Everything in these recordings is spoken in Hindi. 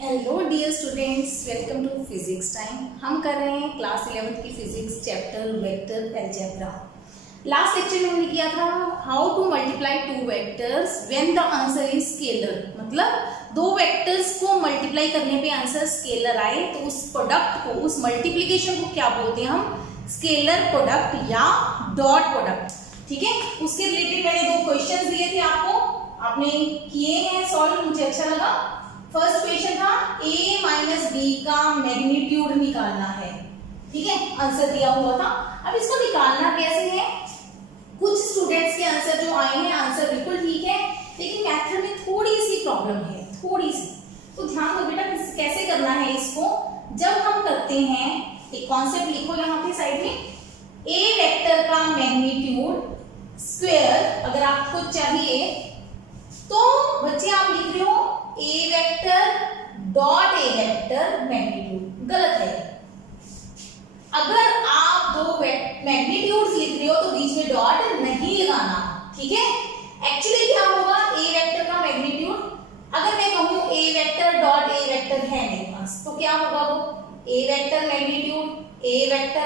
Hello dear students, welcome to physics time. हम कर रहे हैं क्लास 11th की physics chapter vector algebra. Last lecture में हमने किया था how to multiply two vectors when the answer is scalar. मतलब दो वेक्टर्स को मल्टीप्लाई करने पे आंसर स्केलर आए तो उस प्रोडक्ट को, उस मल्टीप्लीकेशन को क्या बोलते हैं हम? स्केलर प्रोडक्ट या डॉट प्रोडक्ट। ठीक है, उसके रिलेटेड मैंने दो क्वेश्चन दिए थे आपको, आपने किए हैं सॉल्व, मुझे अच्छा लगा। फर्स्ट क्वेश्चन था a माइनस बी का मैग्नीट्यूड निकालना है। ठीक है, आंसर दिया हुआ था। अब इसको निकालना कैसे है? कुछ स्टूडेंट्स के आंसर जो आए हैं, आंसर बिल्कुल ठीक है, लेकिन मेथड में थोड़ी सी प्रॉब्लम है, थोड़ी सी। तो ध्यान दो बेटा, कैसे करना है इसको। जब हम करते हैं, एक कॉन्सेप्ट लिखो यहाँ पे साइड में, a वेक्टर का मैग्नीट्यूड स्क्वायर अगर आपको चाहिए तो बच्चे आप लिख रहे हो a vector dot a vector magnitude. गलत है। अगर आप दो मैग्नीट्यूड्स लिख रहे हो तो बीच में डॉट नहीं लगाना। ठीक है, एक्चुअली क्या होगा, a वेक्टर का मैग्नीट्यूड, अगर मैं कहूं a vector dot a vector है मेरे पास, तो क्या होगा वो a vector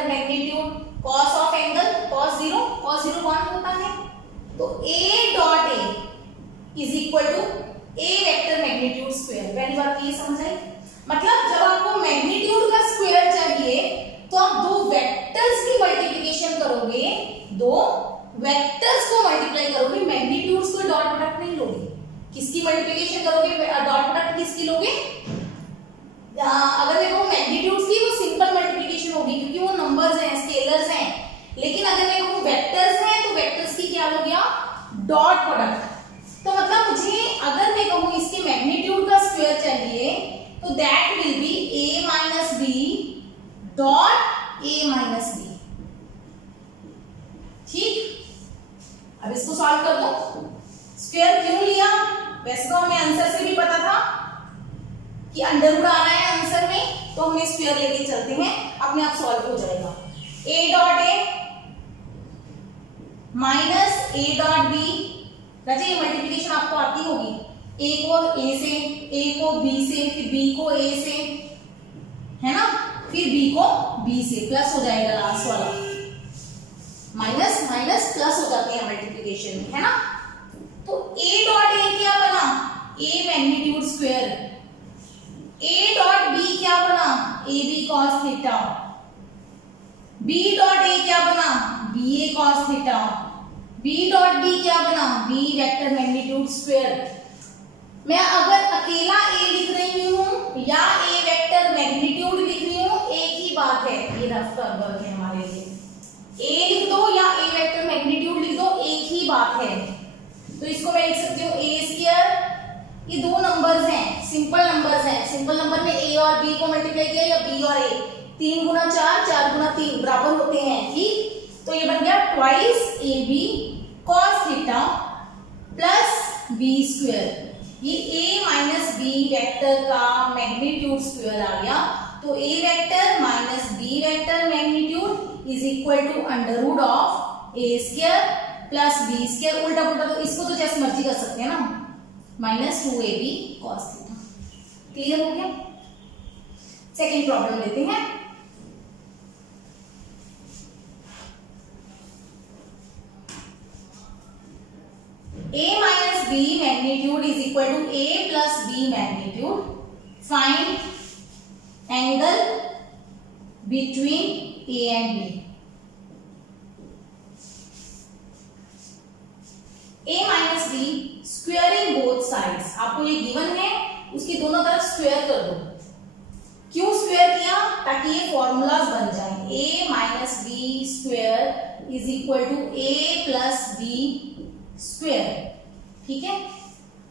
magnitude cos of angle cos 0 1 होता है, तो a dot a is equal to a vector magnitude square. पहली बात ये समझ आई। मतलब जब आपको मैग्नीट्यूड का स्क्वायर चाहिए तो आप दो वेक्टर्स की मल्टीप्लिकेशन करोगे, दो वेक्टर्स को मल्टीप्लाई करोगे, मैग्नीट्यूड्स को डॉट प्रोडक्ट नहीं लोगे। किसकी मल्टीप्लिकेशन करोगे? डॉट प्रोडक्ट किसकी लोगे? अगर मैं कहूं मैग्नीट्यूड्स की, वो सिंपल मल्टीप्लिकेशन होगी क्योंकि वो नंबर्स हैं, स्केलर्स हैं। लेकिन अगर मैं कहूं वेक्टर्स हैं तो वेक्टर्स की क्या लोगे आप? Dot product. तो मतलब मुझे अगर मैं कहूं इसके मैग्नीट्यूड का स्क्वायर चाहिए तो that will be a minus B dot a minus B. ठीक, अब इसको सॉल्व कर दो। स्क्वायर क्यों लिया? वैसे तो हमें आंसर से भी पता था कि अंडर रूट आना है आंसर में, तो हम स्क्वायर लेके चलते हैं, अपने आप सॉल्व हो जाएगा। a dot a minus a dot b। ये मल्टीप्लिकेशन आपको आती होगी, a को a से, a को b से, फिर b को a से, है ना, फिर b को b से, प्लस हो जाएगा लास्ट वाला, माइनस माइनस प्लस हो जाते हैं मल्टीप्लिकेशन में, है ना। तो a डॉट a क्या बना? a magnitude square. a dot b क्या बना? ab cos theta. b dot a क्या बना? ba cos theta. b dot b क्या बना? b vector magnitude square. मैं अगर अकेला a लिख रही हूं या a वेक्टर मैग्नीट्यूड लिख रही हूं, एक ही बात है, ये रफ वर्क है हमारे लिए। a लिख दो या a वेक्टर मैग्नीट्यूड लिख दो, एक ही बात है। तो इसको मैं लिख सकती हूँ a स्क्वायर। ये दो नंबर्स हैं, सिंपल नंबर्स हैं। सिंपल नंबर में a और b को मल्टीप्लाई किया या b और a, 3 गुना 4, 4 गुना 3 बराबर होते हैं। ठीक, तो ये बन गया twice ab cos theta plus b square. ये a माइनस b वेक्टर का मैग्नीट्यूड स्क्वायर आ गया। तो a vector minus b vector magnitude is equal to under root of a square plus b square. उल्टा पुल्टा तो इसको तो जैसे मर्जी कर सकते हैं ना, minus 2ab cos theta. Clear हो गया? सेकेंड प्रॉब्लम लेते हैं। a minus b magnitude is equal to a plus b magnitude. Find angle between a and b. a minus b squaring both sides. आपको ये गिवन है, उसकी दोनों तरफ स्क्वायर कर दो। क्यों स्क्वायर किया? ताकि ये फॉर्मूलाज बन जाए। a minus B square is equal to a plus B square. ठीक है,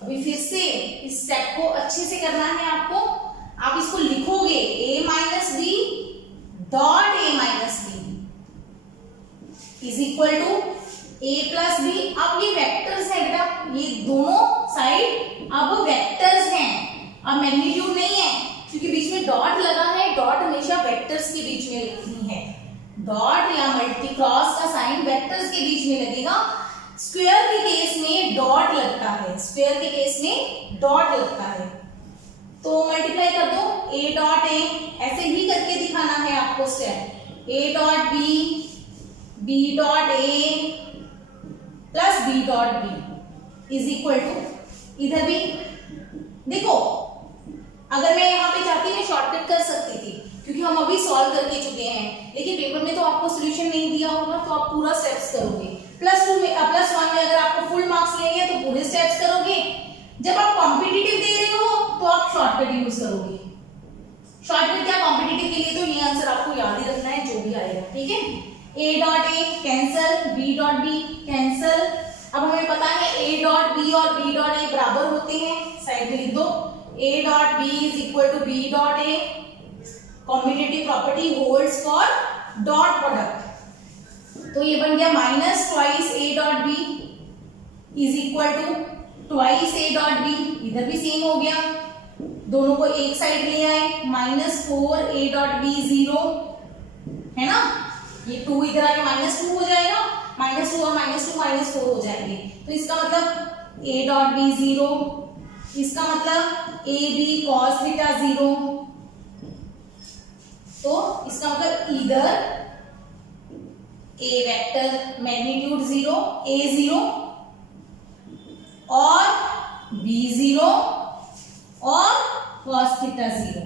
अभी फिर से इस स्टेप को अच्छे से करना है आपको। आप इसको लिखोगे a minus B dot a minus B is equal to a plus B. अब ये वेक्टर्स है बेटा, ये दोनों साइड अब वेक्टर्स हैं, अब मैग्नीट्यूड नहीं है क्योंकि बीच में डॉट लगा है। डॉट हमेशा वेक्टर्स के बीच में लिखनी है। डॉट या मल्टी क्रॉस का साइन वेक्टर्स के बीच में लगेगा। स्क्वायर के केस में डॉट लगता है, स्क्वायर के केस में डॉट लगता है। तो मल्टीप्लाई कर दो, a डॉट a, ऐसे ही करके दिखाना है आपको step, a dot b, b dot a plus b dot b is equal to, इधर भी देखो, अगर मैं यहाँ पे चाहती मैं शॉर्टकट कर सकती थी क्योंकि हम अभी सॉल्व करके चुके हैं, लेकिन पेपर में तो आपको सोल्यूशन नहीं दिया होगा तो आप पूरा स्टेप्स करोगे। +2 में +1 में अगर आपको फुल मार्क्स लेंगे तो पूरे स्टेप्स करोगे। जब आप कॉम्पिटिटिव दे रहे हो तो आप शॉर्टकट यूज करोगे। शॉर्टकट क्या, कॉम्पिटिटिव के लिए तो ये आंसर आपको याद ही रखना है जो भी आएगा, ठीक है। a dot a cancel, b dot b cancel. अब हमें पता है a डॉट b और b डॉट a बराबर होते हैं, साइड में लिख दो, a dot b is equal to b dot a। Competitive property holds for dot product, तो ये बन गया minus twice a dot b is equal to twice a dot b, इधर भी सेम हो गया, दोनों को एक साइड ले आए, -4 a डॉट b 0 है ना, ये 2 इधर आके -2 हो जाएगा, -2 और -2 -4 हो जाएंगे, तो इसका मतलब a डॉट b 0, इसका मतलब a b cos थीटा 0, तो इसका मतलब इधर a वेक्टर मैग्नीट्यूड 0 a 0 और b 0 और cos थीटा 0।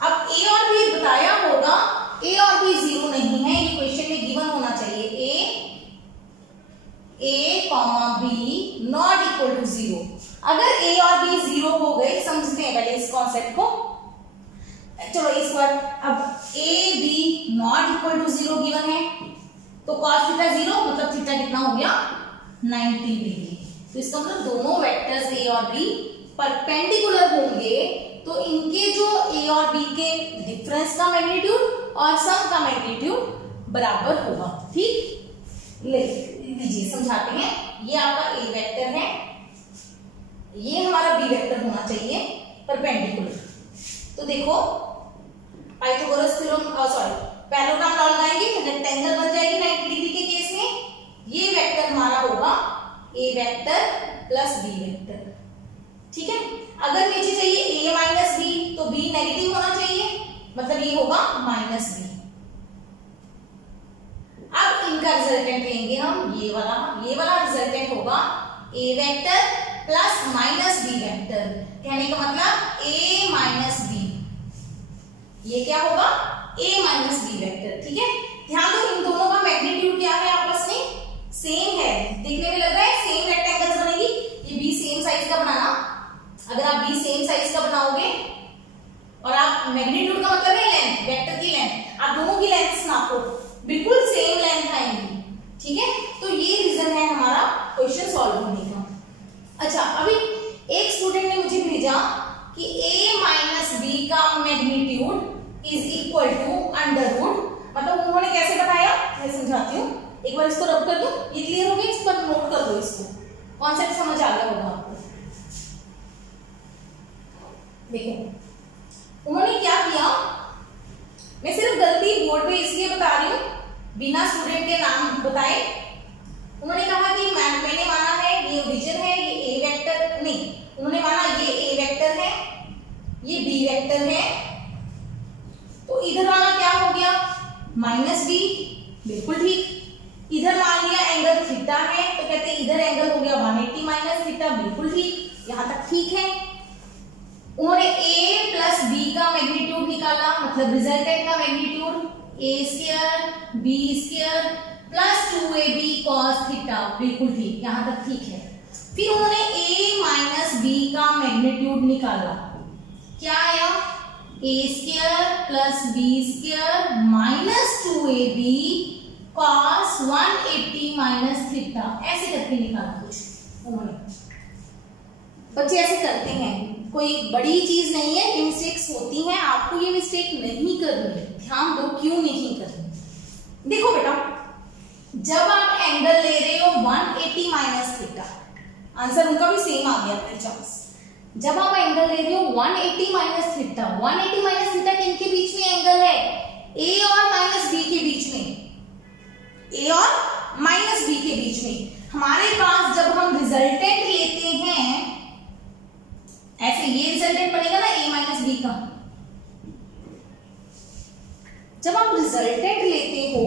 अब a और b बताया होगा, a और b 0 नहीं है, ये क्वेश्चन में गिवन होना चाहिए, a b not equal to 0। अगर a और b 0 हो गए, समझते हैं पहले इस कॉन्सेप्ट को, चलो इस बार अब a b not equal to 0 given है, तो cos थीटा 0 मतलब थीटा कितना हो गया 90 डिग्री, तो इसका मतलब दोनों वेक्टर्स a और b परपेंडिकुलर होंगे, तो इनके जो a और b के डिफरेंस का मैग्नीट्यूड और सम का मैग्नीट्यूड बराबर होगा, ठीक। लीजिए समझाते हैं, ये आपका a वेक्टर है, ये हमारा b वेक्टर होना चाहिए परपेंडिकुलर, तो देखो पाइथागोरस थ्योरम पैरेललोग्राम लॉ लगाएंगे, रेक्टेंगल बन जाएगी 90 डिग्री के केस में, ये वेक्टर हमारा होगा a vector plus b vector, ठीक है। अगर नीचे चाहिए a माइनस b तो b नेगेटिव होना चाहिए, मतलब ये होगा -b। अब इनका रिजल्टेंट लेंगे हम, ये वाला रिजल्टेंट होगा a vector plus -b vector, कहने का मतलब a माइनस b, ये क्या होगा a माइनस b वेक्टर, ठीक है। ध्यान दो इन दोनों का मैग्नीट्यूड क्या है, आपस में सेम है, दिखने में लग रहा है सेम रेक्टेंगल्स बनेगी, ये b सेम साइज का बनाना, अगर आप b सेम साइज का बनाओगे और आप मैग्नीट्यूड का मतलब है लेंथ, वेक्टर की लेंथ, आप दोनों की लेंथ नापो, बिल्कुल सेम लेंथ आएंगी, ठीक है। तो ये रीजन है हमारा क्वेश्चन सॉल्व होने का। अच्छा, अभी एक स्टूडेंट ने मुझे भेजा कि a माइनस b का magnitude is equal to under root, मतलब उन्होंने कैसे बताया मैं समझाती हूँ, एक बार इसको रब कर दो, ये क्लियर हो गया, इस पर नोट कर दो, इसको कॉन्सेप्ट समझ आ गया होगा आपको। देखो उन्होंने क्या किया, मैं सिर्फ गलती बोर्ड पे इसलिए बता रही हूँ बिना स्टूडेंट के नाम बताए। उन्होंने कहा कि मैंने माना है ये ओरिजिन है, ये a वेक्टर नहीं, उन्होंने माना ये a वेक्टर है, ये b वेक्टर है, तो इधर वाला क्या हो गया -b, बिल्कुल ठीक। इधर मान लिया एंगल थीटा है, तो कहते हैं इधर एंगल हो गया 180 माइनस थीटा, बिल्कुल ठीक, यहां तक ठीक है। उन्होंने a प्लस b का मैग्नीट्यूड निकाला, मतलब रिजल्टेंट का magnitude a square b square plus 2ab cos theta, बिल्कुल ठीक, यहां तक ठीक है। फिर उन्होंने a माइनस b का मैग्नीट्यूड निकाला, क्या आया a square plus b square minus 2ab cos 180 minus theta, ऐसे करके निकाला कुछ उन्होंने। बच्चे ऐसे करते हैं, कोई बड़ी चीज नहीं है, ये मिस्टेक्स होती हैं, आपको ये मिस्टेक नहीं करनी, ध्यान दो क्यों नहीं करनी। देखो बेटा, जब आप एंगल ले रहे हो 180 माइनस थीटा, आंसर उनका भी सेम आ गया अपने चांस। जब आप एंगल ले रहे हो 180 माइनस थीटा, 180 माइनस थीटा किनके बीच में एंगल है, a और माइनस b के बीच में, a और माइनस b के बीच में। हमारे पास जब हम रिजल्टेंट लेते हैं ऐसे ये रिजल्टेंट बनेगा ना a माइनस बी का। जब आप रिजल्टेंट लेते हो,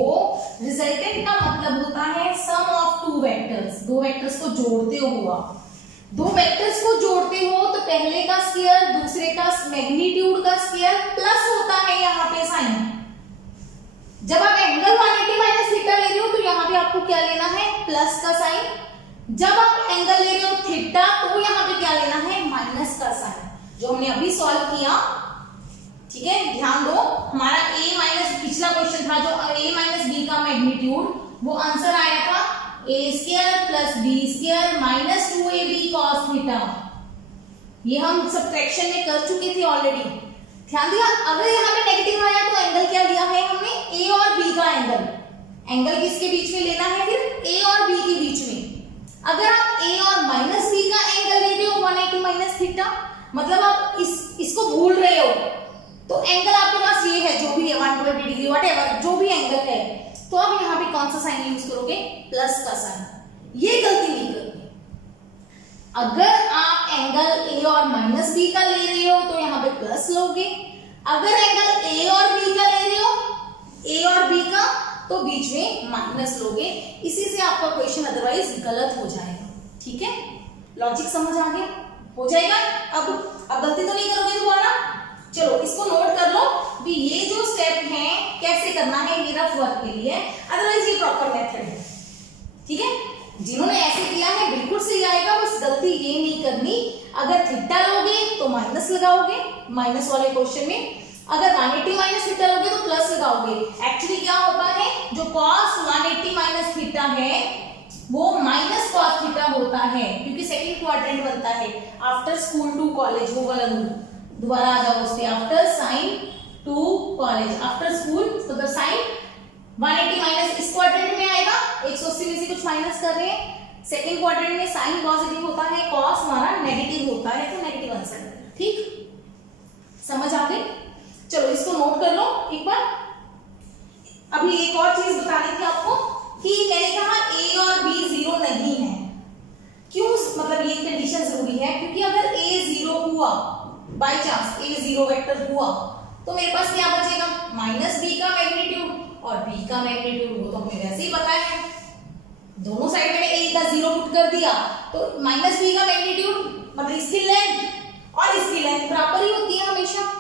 रिजल्टेंट का मतलब होता है सम ऑफ टू वेक्टर्स, दो वेक्टर्स को जोड़ते हो। दो वेक्टर्स को जोड़ते हो तो पहले का स्क्वायर दूसरे का मैग्नीट्यूड का स्क्वायर प्लस होता है यहाँ पे साइन। जब आप एंगल 180 माइनस थीटा ले रहे हो तो यहाँ पे आपको क्या लेना है, प्लस का साइन। जब आप एंगल ले रहे हो थीटा तो यहाँ पे क्या लेना है, माइनस का साइन, जो हमने अभी सॉल्व किया। ठीक है, ध्यान दो, हमारा a माइनस पिछला क्वेश्चन था जो a माइनस बी का मैग्नीट्यूड, वो आंसर आया था a square plus B square minus 2ab cos theta. ये हम सब्ट्रैक्शन में कर चुके थे ऑलरेडी, ध्यान दिया। अगर यहाँ पे नेगेटिव आया तो एंगल क्या लिया है हमने, a और b का एंगल। एंगल किसके बीच में लेना है फिर, a और b के बीच में। अगर आप a और माइनस b का एंगल ले रहे हो 180 माइनस थीटा, मतलब आप इसको भूल रहे हो, तो एंगल आपके पास ये है जो भी है 120 डिग्री व्हाटएवर जो भी एंगल है, तो आप यहाँ पे कौन सा साइन यूज करोगे, प्लस का साइन। ये गलती नहीं करनी। अगर आप एंगल a और माइनस बी का ले रहे हो तो यहाँ पे प्लस लोगे। अगर एंगल a और b का ले रहे हो, a और b का, तो बीच में माइनस लोगे। इसी से आपका क्वेश्चन अदरवाइज गलत हो जाएगा। ठीक है, लॉजिक समझ आ गया, हो जाएगा। अब गलती तो नहीं करोगे दोबारा। चलो इसको नोट कर लो भी, ये जो स्टेप है कैसे करना है, ये रफ वर्क के लिए, अदरवाइज ये प्रॉपर मेथड है। ठीक है, जिन्होंने ऐसे किया है बिल्कुल सही आएगा, बस गलती ये नहीं करनी। अगर थीटा लोगे तो माइनस लगाओगे माइनस वाले क्वेश्चन में, अगर 180 माइनस थीटा लोगे तो प्लस लगाओगे। एक्चुअली क्या होता है, जो cos 180 माइनस थीटा है वो माइनस cos थीटा होता है, क्योंकि सेकंड क्वाड्रेंट बनता है आफ्टर स्कूल टू कॉलेज। वो वाला रूल दोबारा आ जाओ उसके, after sign to college, after school मतलब साइन 180 माइनस इस क्वाड्रेंट में आएगा, 180 में से कुछ माइनस कर रहे हैं। सेकंड क्वाड्रेंट में साइन पॉजिटिव होता है, कॉस हमारा नेगेटिव होता है, तो नेगेटिव आंसर है। ठीक, समझ आ गई। चलो इसको नोट कर लो एक बार। अभी एक और चीज बतानी थी आपको कि मैंने कहा a और b जीरो नहीं है, क्यों, मतलब ये कंडीशन जरूरी है, क्योंकि अगर a जीरो हुआ, by chance a zero vector हुआ, तो मेरे पास क्या बचेगा, माइनस b का मैग्नीट्यूड और b का मैग्नीट्यूड। वो तो हमें वैसे ही पता है, दोनों साइड मैंने a का जीरो पुट कर दिया, तो माइनस b का मैग्नीट्यूड मतलब इसकी लेंथ और इसकी लेंथ बराबर ही होती है हमेशा,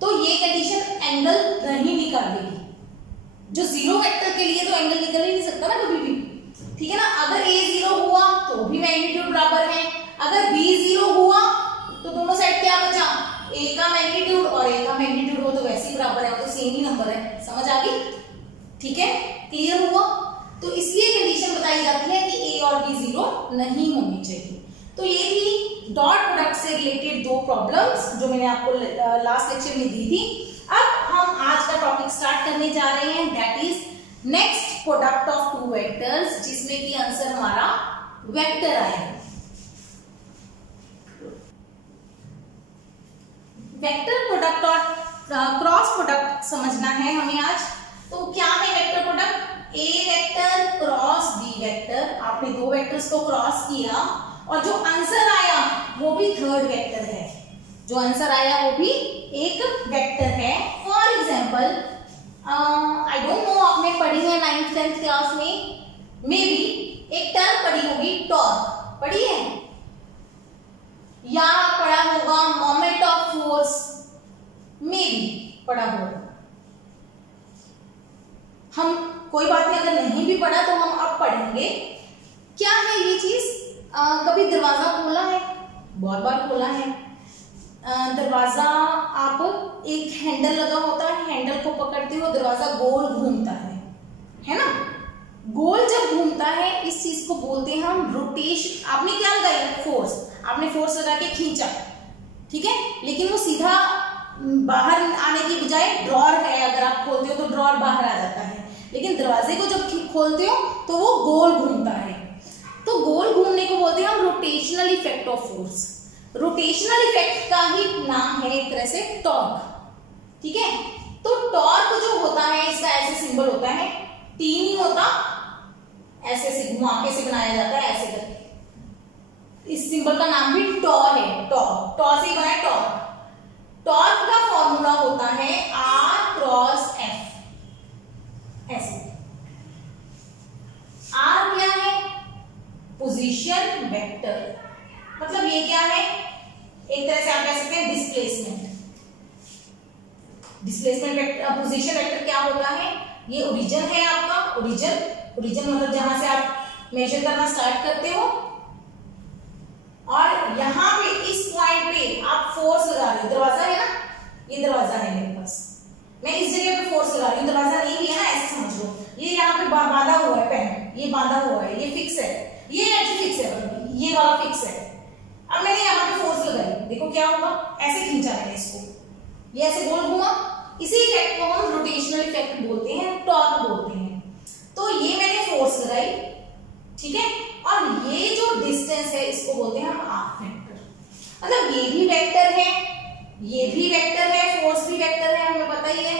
तो ये कंडीशन एंगल नहीं निकाल देगी। जो जीरो वेक्टर के लिए तो एंगल निकल ही नहीं सकता ना कभी भी। ठीक है ना, अगर a जीरो हुआ तो भी मैग्नीट्यूड बराबर है, अगर b जीरो हुआ तो दोनों साइड क्या बचा, a का मैग्नीट्यूड और a का मैग्नीट्यूड, हो तो वैसे ही बराबर है, वो तो सेम ही नंबर है। समझ आ गई। ठीक है, क्लियर हुआ। तो इसलिए कंडीशन बताई जाती है कि a और b जीरो नहीं होनी चाहिए। तो ये थी डॉट प्रोडक्ट से रिलेटेड दो प्रॉब्लम्स जो मैंने आपको लास्ट लेक्चर में दी थी। अब हम आज का टॉपिक स्टार्ट करने जा रहे हैं, that is next product of two vectors, जिसमें कि आंसर हमारा वेक्टर आएगा। वेक्टर प्रोडक्ट और क्रॉस प्रोडक्ट समझना है हमें आज। तो क्या है वेक्टर प्रोडक्ट, ए वेक्टर क्रॉस बी वेक्टर। आपने दो वेक्टर्स को क्रॉस किया और जो आंसर आया वो भी थर्ड वेक्टर है, जो आंसर आया वो भी एक वेक्टर है। For example, I don't know आपने पढ़ी है 9th 10th क्लास में, मे बी एक टर्म पढ़ी होगी टॉर्क, पढ़ी है या पढ़ा होगा moment of force, may be पढ़ा होगा। हम कोई बात नहीं, अगर नहीं भी पढ़ा तो हम अब पढ़ेंगे। क्या है ये चीज, कभी दरवाजा खोला है, बहुत बार खोला है दरवाजा, आप एक हैंडल लगा होता है, हैंडल को पकड़ते हो, दरवाजा गोल घूमता है ना। गोल जब घूमता है इस चीज को बोलते हैं हम रोटेशन। आपने क्या लगाया, फोर्स, आपने फोर्स लगा के खींचा, ठीक है, लेकिन वो सीधा बाहर आने की बजाय ड्रॉर है, अगर आप खोलते हो तो ड्रॉर बाहर आ जाता है, लेकिन दरवाजे को जब खोलते हो तो वो गोल घूमता है। तो गोल घूमने को बोलते हैं हम rotational effect of force. Rotational effect का ही नाम है एक तरह से टॉर्क। ठीक है, तो टॉर्क जो होता है इसका ऐसे सिंबल होता है, टी नहीं होता, ऐसे से घुमा के से बनाया जाता है, ऐसे करके इस सिंबल का नाम भी टॉ है, टॉ से बना है टॉर्क। टॉर्क का फॉर्मूला होता है R क्रॉस F। ऐसे R क्या है? पोजीशन वेक्टर, मतलब ये क्या है? एक तरह से आप कह सकते हैं displacement. Displacement vector, position vector क्या होता है? ये ओरिजिन है आपका, ओरिजिन मतलब जहां से आप मेजर करना स्टार्ट करते हो, और यहाँ पे इस पॉइंट पे आप फोर्स लगा रहे हो। दरवाजा है ना, ये दरवाजा है मेरे पास, मैं इस जगह पे फोर्स लगा रही हूँ, दरवाजा नहीं है ना, ऐसे समझ लो। ये यहाँ पे बांधा हुआ है पेन, ये बांधा हुआ है, ये फिक्स है, ये एज फिक्स है, ये वाला फिक्स है। अब मैंने यहाँ पे फोर्स लगाई, देखो क्या हुआ, ऐसे खींचा मैंने इसको, ये ऐसे गोल घुमा। इसी इफेक्ट को हम रोटेशनल इफेक्ट बोलते हैं, टॉर्क बोलते हैं। तो ये मैंने फोर्स लगाई, ठीक है, और ये जो डिस्टेंस है इसको बोलते हैं हम आर्क वेक्टर। मतलब ये भी वेक्टर है, ये भी वेक्टर है, फोर्स भी वेक्टर है, हमें पता ही है,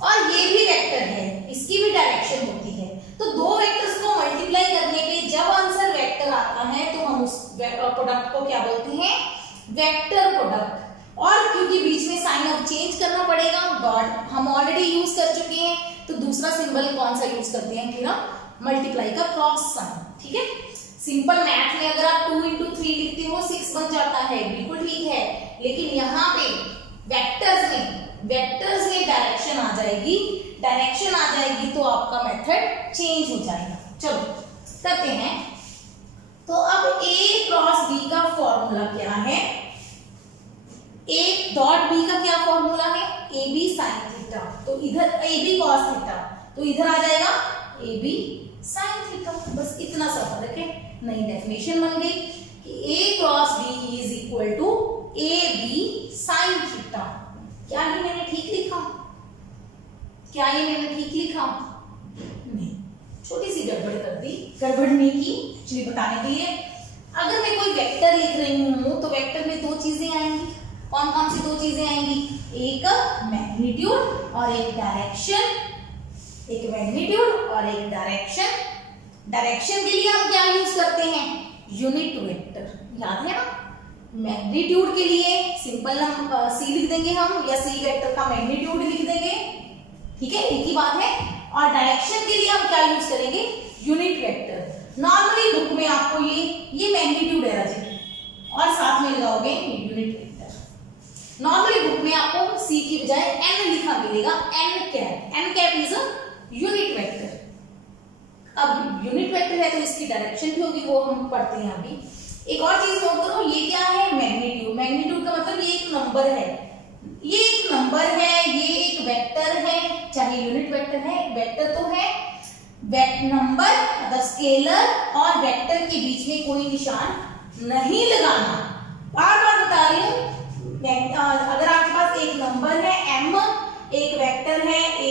और ये भी वेक्टर है, इसकी भी डायरेक्शन होती है। तो दो वेक्टर्स को मल्टीप्लाई करने पे जब आंसर वेक्टर आता है तो हम उस प्रोडक्ट को क्या बोलते हैं? Vector product. और क्योंकि बीच में साइन अब चेंज करना पड़ेगा, डॉट हम ऑलरेडी यूज कर चुके हैं, तो दूसरा सिंबल कौन सा यूज करते हैं फिर हम? मल्टीप्लाई का क्रॉस साइन, ठीक है। सिंपल मैथ में अगर आप 2 into 3 लिखते हो 6 बन जाता है, बिल्कुल ठीक है, लेकिन यहाँ पे वेक्टर्स में डायरेक्शन आ जाएगी, तो आपका मेथड चेंज हो जाएगा। चलो करते हैं। तो अब A क्रॉस B का फॉर्मूला क्या है? A डॉट B का क्या फॉर्मूला है? AB sine theta. तो इधर AB कॉस थीटा, तो इधर आ जाएगा AB साइन थीटा। बस इतना सा फर्क है। नई डेफिनेशन बन गई कि A cross B is equal to AB sine theta. क्या ये मैंने ठीक लिखा? नहीं, छोटी सी गड़बड़ कर दी, गड़बड़ नहीं की, एक्चुअली बताने के लिए। अगर मैं कोई वेक्टर लिख रही हूं तो वेक्टर में दो चीजें आएंगी। कौन कौन सी दो चीजें आएंगी? एक मैग्नीट्यूड और एक डायरेक्शन। एक मैग्नीट्यूड और एक डायरेक्शन। डायरेक्शन के लिए हम क्या यूज करते हैं? यूनिट वेक्टर, याद है ना? मैग्नीट्यूड के लिए सिंपल हम सी लिख देंगे हम, या सी वेक्टर का मैग्नीट्यूड लिख देंगे, ठीक है, एक ही बात है। और डायरेक्शन के लिए हम क्या यूज करेंगे? Unit vector. नॉर्मली बुक में आपको ये मैग्नीट्यूड है राजी, और साथ में लगाओगे यूनिट वेक्टर। नॉर्मली बुक में आपको सी की बजाय एन लिखा मिलेगा, N cap is a unit vector. अब यूनिट वेक्टर है तो इसकी डायरेक्शन भी होगी, वो हम पढ़ते हैं अभी। एक और चीज नोट करो, ये क्या है? मैग्नीट्यूड। मैग्नीट्यूड का मतलब ये एक नंबर है, ये एक नंबर है, ये एक वेक्टर है, चाहे यूनिट वेक्टर है, वेक्टर तो है। नंबर मतलब स्केलर और वेक्टर के बीच में कोई निशान नहीं लगाना। बार बार बता रही हूं, अगर आपके पास एक नंबर है m, एक वेक्टर है a,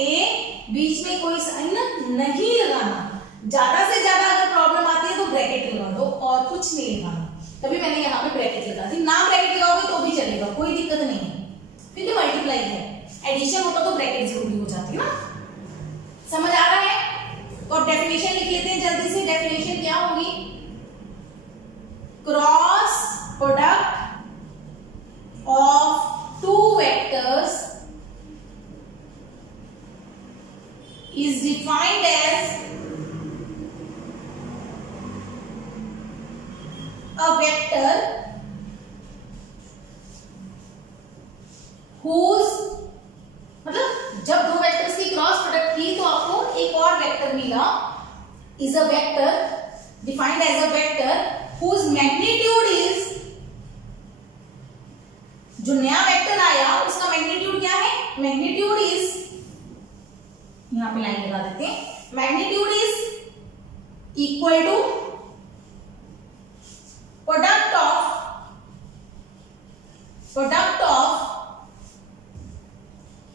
बीच में कोई साइन नहीं लगाना। ज्यादा से ज्यादा अगर प्रॉब्लम आती है तो ब्रैकेट लगा दो, और कुछ नहीं लगाना। तभी मैंने यहाँ पे ब्रैकेट लगा दी। ना ब्रैकेट लगाओगे तो भी चलेगा, कोई दिक्कत नहीं है, क्योंकि मल्टीप्लाई है। एडिशन होता तो ब्रैकेट जरूरी हो जाती है ना। समझ आ रहा है? तो अब डेफिनेशन लिख लेते हैं जल्दी से। डेफिनेशन क्या होगी? Cross product of two vectors is defined as a vector whose, मतलब जब दो वेक्टर्स की क्रॉस प्रोडक्ट की तो आपको एक और वेक्टर मिला, is a vector defined as a vector whose magnitude is, जो नया वेक्टर आया उसका मैग्नीट्यूड क्या है? मैग्नीट्यूड इज, यहां पे लाइन लगा देते हैं, magnitude is equal to product of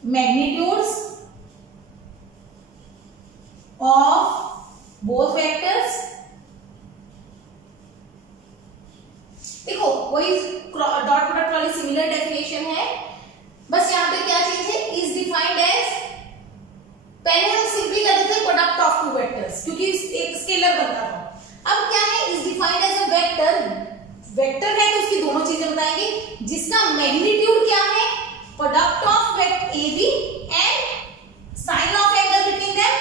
magnitudes of both vectors. देखो वही डॉट प्रोडक्ट वाली सिमिलर डेफिनेशन है, बस यहां पे क्या चीज है? इज डिफाइंड एज, पहले हम सिंपली करते थे प्रोडक्ट ऑफ टू वेक्टर्स क्योंकि एक स्केलर बनता था। अब क्या है? Is defined as a vector product of vector A B and sine of angle between them,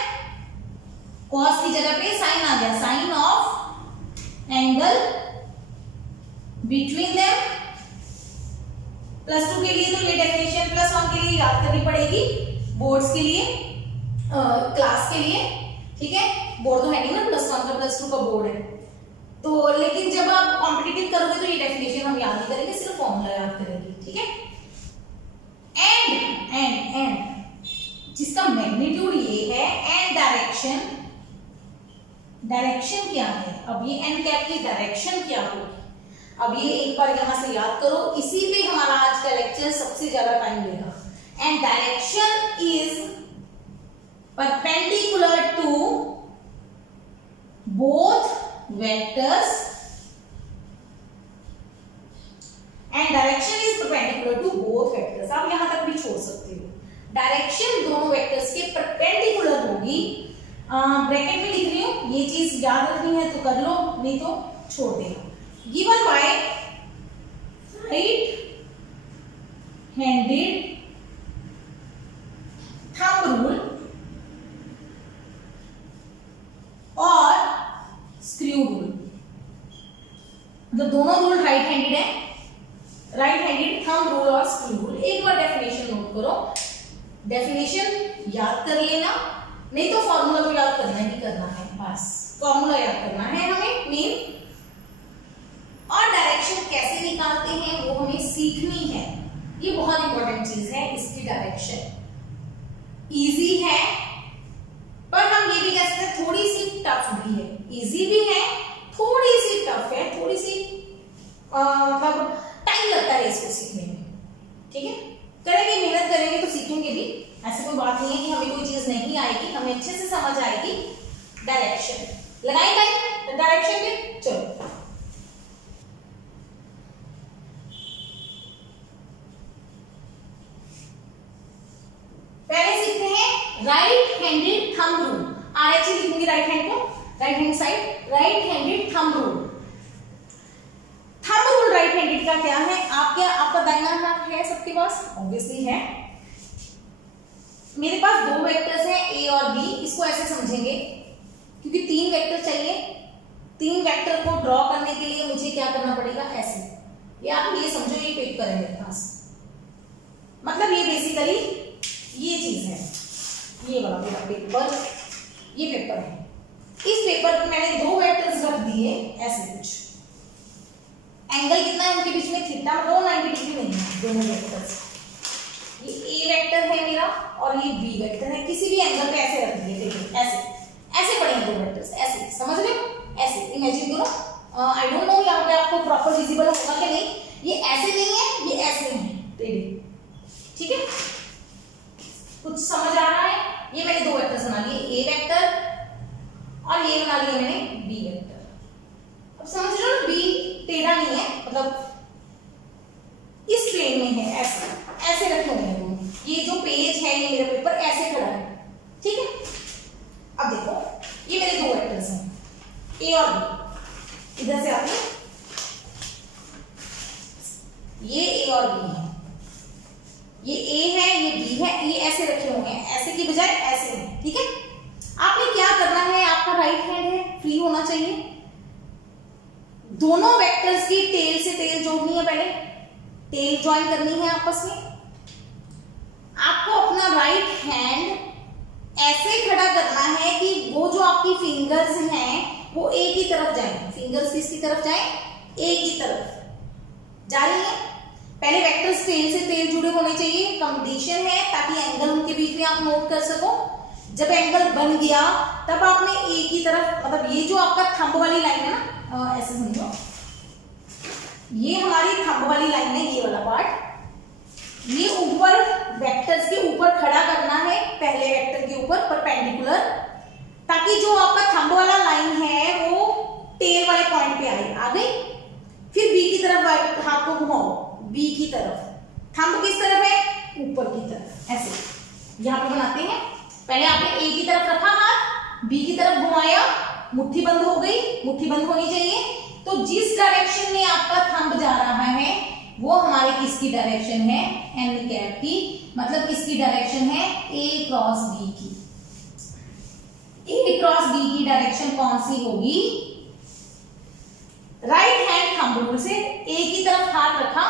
cos की जगह पे साइन आ गया, sine of angle between them. +2 के लिए तो ये डेफिनेशन +1 के लिए याद करनी पड़ेगी, बोर्ड्स के लिए, क्लास के लिए, ठीक है। बोर्ड तो है नहीं ना, +1 का +2 का बोर्ड है तो, लेकिन जब आप कॉम्पिटिटिव करोगे तो ये डेफिनेशन हम याद नहीं करेंगे, सिर्फ फॉर्मूला याद करेंगे, ठीक है। एंड जिसका मैग्नीट्यूड ये है, एंड डायरेक्शन क्या है, अब ये एंड कैप की डायरेक्शन क्या होगी, अब ये एक बार यहां से याद करो, इसी पे हमारा आज का लेक्चर सबसे ज्यादा टाइम लेगा। And direction is perpendicular to both vectors, and direction is perpendicular to both vectors. आप यहां तक भी छोड़ सकते हो, डायरेक्शन दोनों वेक्टर्स के परपेंडिकुलर होगी। ब्रैकेट में लिख रही हूं, ये चीज याद रखनी है तो कर लो, नहीं तो छोड़ देना। Given by right handed thumb rule और स्क्रू रूल, मतलब दोनों रूल राइट हैंडेड है, राइट हैंडेड थंब रूल और स्क्रू रूल। एक बार डेफिनेशन नोट करो, डेफिनेशन याद कर लेना, नहीं तो फॉर्मूला तो याद करना ही करना है, बस फॉर्मूला याद करना है हमें मेन, और डायरेक्शन कैसे निकालते हैं वो हमें सीखनी है। ये बहुत इंपॉर्टेंट चीज है, इसकी डायरेक्शन इजी है, पर हम ये भी कह सकते हैं थोड़ी सी टफ भी है, इजी भी है, थोड़ी सी टफ है, थोड़ी सी मतलब टाइम लगता है इसको सीखने में, ठीक है। करेंगे, मेहनत करेंगे तो सीखेंगे भी, ऐसी कोई बात नहीं है कि हमें कोई चीज नहीं आएगी, हमें अच्छे से समझ आएगी। डायरेक्शन लगाएंगे, डायरेक्शन पे चलो। पहले सीखते हैं right handed thumb rule, RH लिखूंगी राइट हैंड को, right hand side, right handed thumb rule. Thumb rule right handed का क्या है, आपका दाहिना हाथ है सबके पास, ऑब्वियसली है। मेरे पास दो वेक्टर्स हैं A और B, इसको ऐसे समझेंगे क्योंकि 3 वेक्टर चाहिए, 3 वेक्टर को ड्रॉ करने के लिए मुझे क्या करना पड़ेगा, ऐसे, या आप ये समझो ये पेपर है मेरे पास, मतलब ये बेसिकली ये चीज है, ये वाला मेरा पेपर, ये पेपर है। इस पेपर पर मैंने 2 वेक्टर्स रख दिए ऐसे कुछ, एंगल कितना है उनके बीच में, थीटा, मतलब 90 डिग्री नहीं है दोनों वेक्टर्स। ये A वेक्टर है मेरा और ये B वेक्टर है, किसी भी एंगल पे ऐसे रख दिए, देखिए ऐसे ऐसे पड़े हैं 2 वेक्टर्स, ऐसे, समझ रहे हो, ऐसे इमेजिन करो। आई डोंट नो यहाँ पे आपको प्रॉपर विजिबल होगा कि नहीं, ये ऐसे नहीं है, ये ऐसे है, ठीक है, कुछ समझ आ रहा है। ये मैंने 2 वेक्टर्स बना लिए, A वेक्टर और ये बना लिया मैंने B वेक्टर। अब समझ रहे हो, B टेढ़ा नहीं है, मतलब इस प्लेन में है, ऐसे ऐसे रखे हुए हैं दोनों, ये जो पेज है, ये मेरा पेपर ऐसे खड़ा है, ठीक है। अब देखो, ये मेरे 2 वेक्टर्स हैं A और B, इधर से आते हैं, ये A और B है, ये A है, ये B है, ये ऐसे रखे हुए हैं, ऐसे की बजाय ऐसे हैं, ठीक है। आपने क्या करना है, आपका राइट हैंड है, फ्री होना चाहिए, दोनों वेक्टर्स की टेल से टेल जोड़नी है, पहले टेल ज्वाइन करनी है आपस में। आपको अपना राइट हैंड ऐसे खड़ा करना है कि वो जो आपकी फिंगर्स हैं वो A की तरफ जाए, फिंगर्स किसकी तरफ जाए, A की तरफ जा रही है। पहले वेक्टर्स टेल से टेल जुड़े होने चाहिए, कंडीशन है ताकि एंगल उनके बीच में आप नोट कर सको। जब एंगल बन गया तब आपने A की तरफ, मतलब ये जो आपका थंब वाली लाइन है ना, ऐसे समझो, ये हमारी थंब वाली लाइन है, ये वाला पार्ट, ये ऊपर वेक्टर्स के ऊपर खड़ा करना है, पहले वेक्टर के ऊपर परपेंडिकुलर, ताकि जो आपका थंब वाला लाइन है वो टेल वाले पॉइंट पे आए, आ गई। फिर B की तरफ हाथ को घुमाओ, B की तरफ, थंब किस तरफ है, ऊपर की तरफ, ऐसे यहां पे बनाते हैं। पहले आपने A की तरफ रखा हाथ, B की तरफ घुमाया, मुट्ठी बंद हो गई, मुट्ठी बंद होनी चाहिए। तो जिस डायरेक्शन में आपका थंब जा रहा है वो हमारे किसकी डायरेक्शन है, एन कैप की, मतलब किसकी डायरेक्शन है, ए क्रॉस बी की। ए क्रॉस बी की डायरेक्शन कौन सी होगी, राइट हैंड थंब रूल से ए की तरफ हाथ रखा,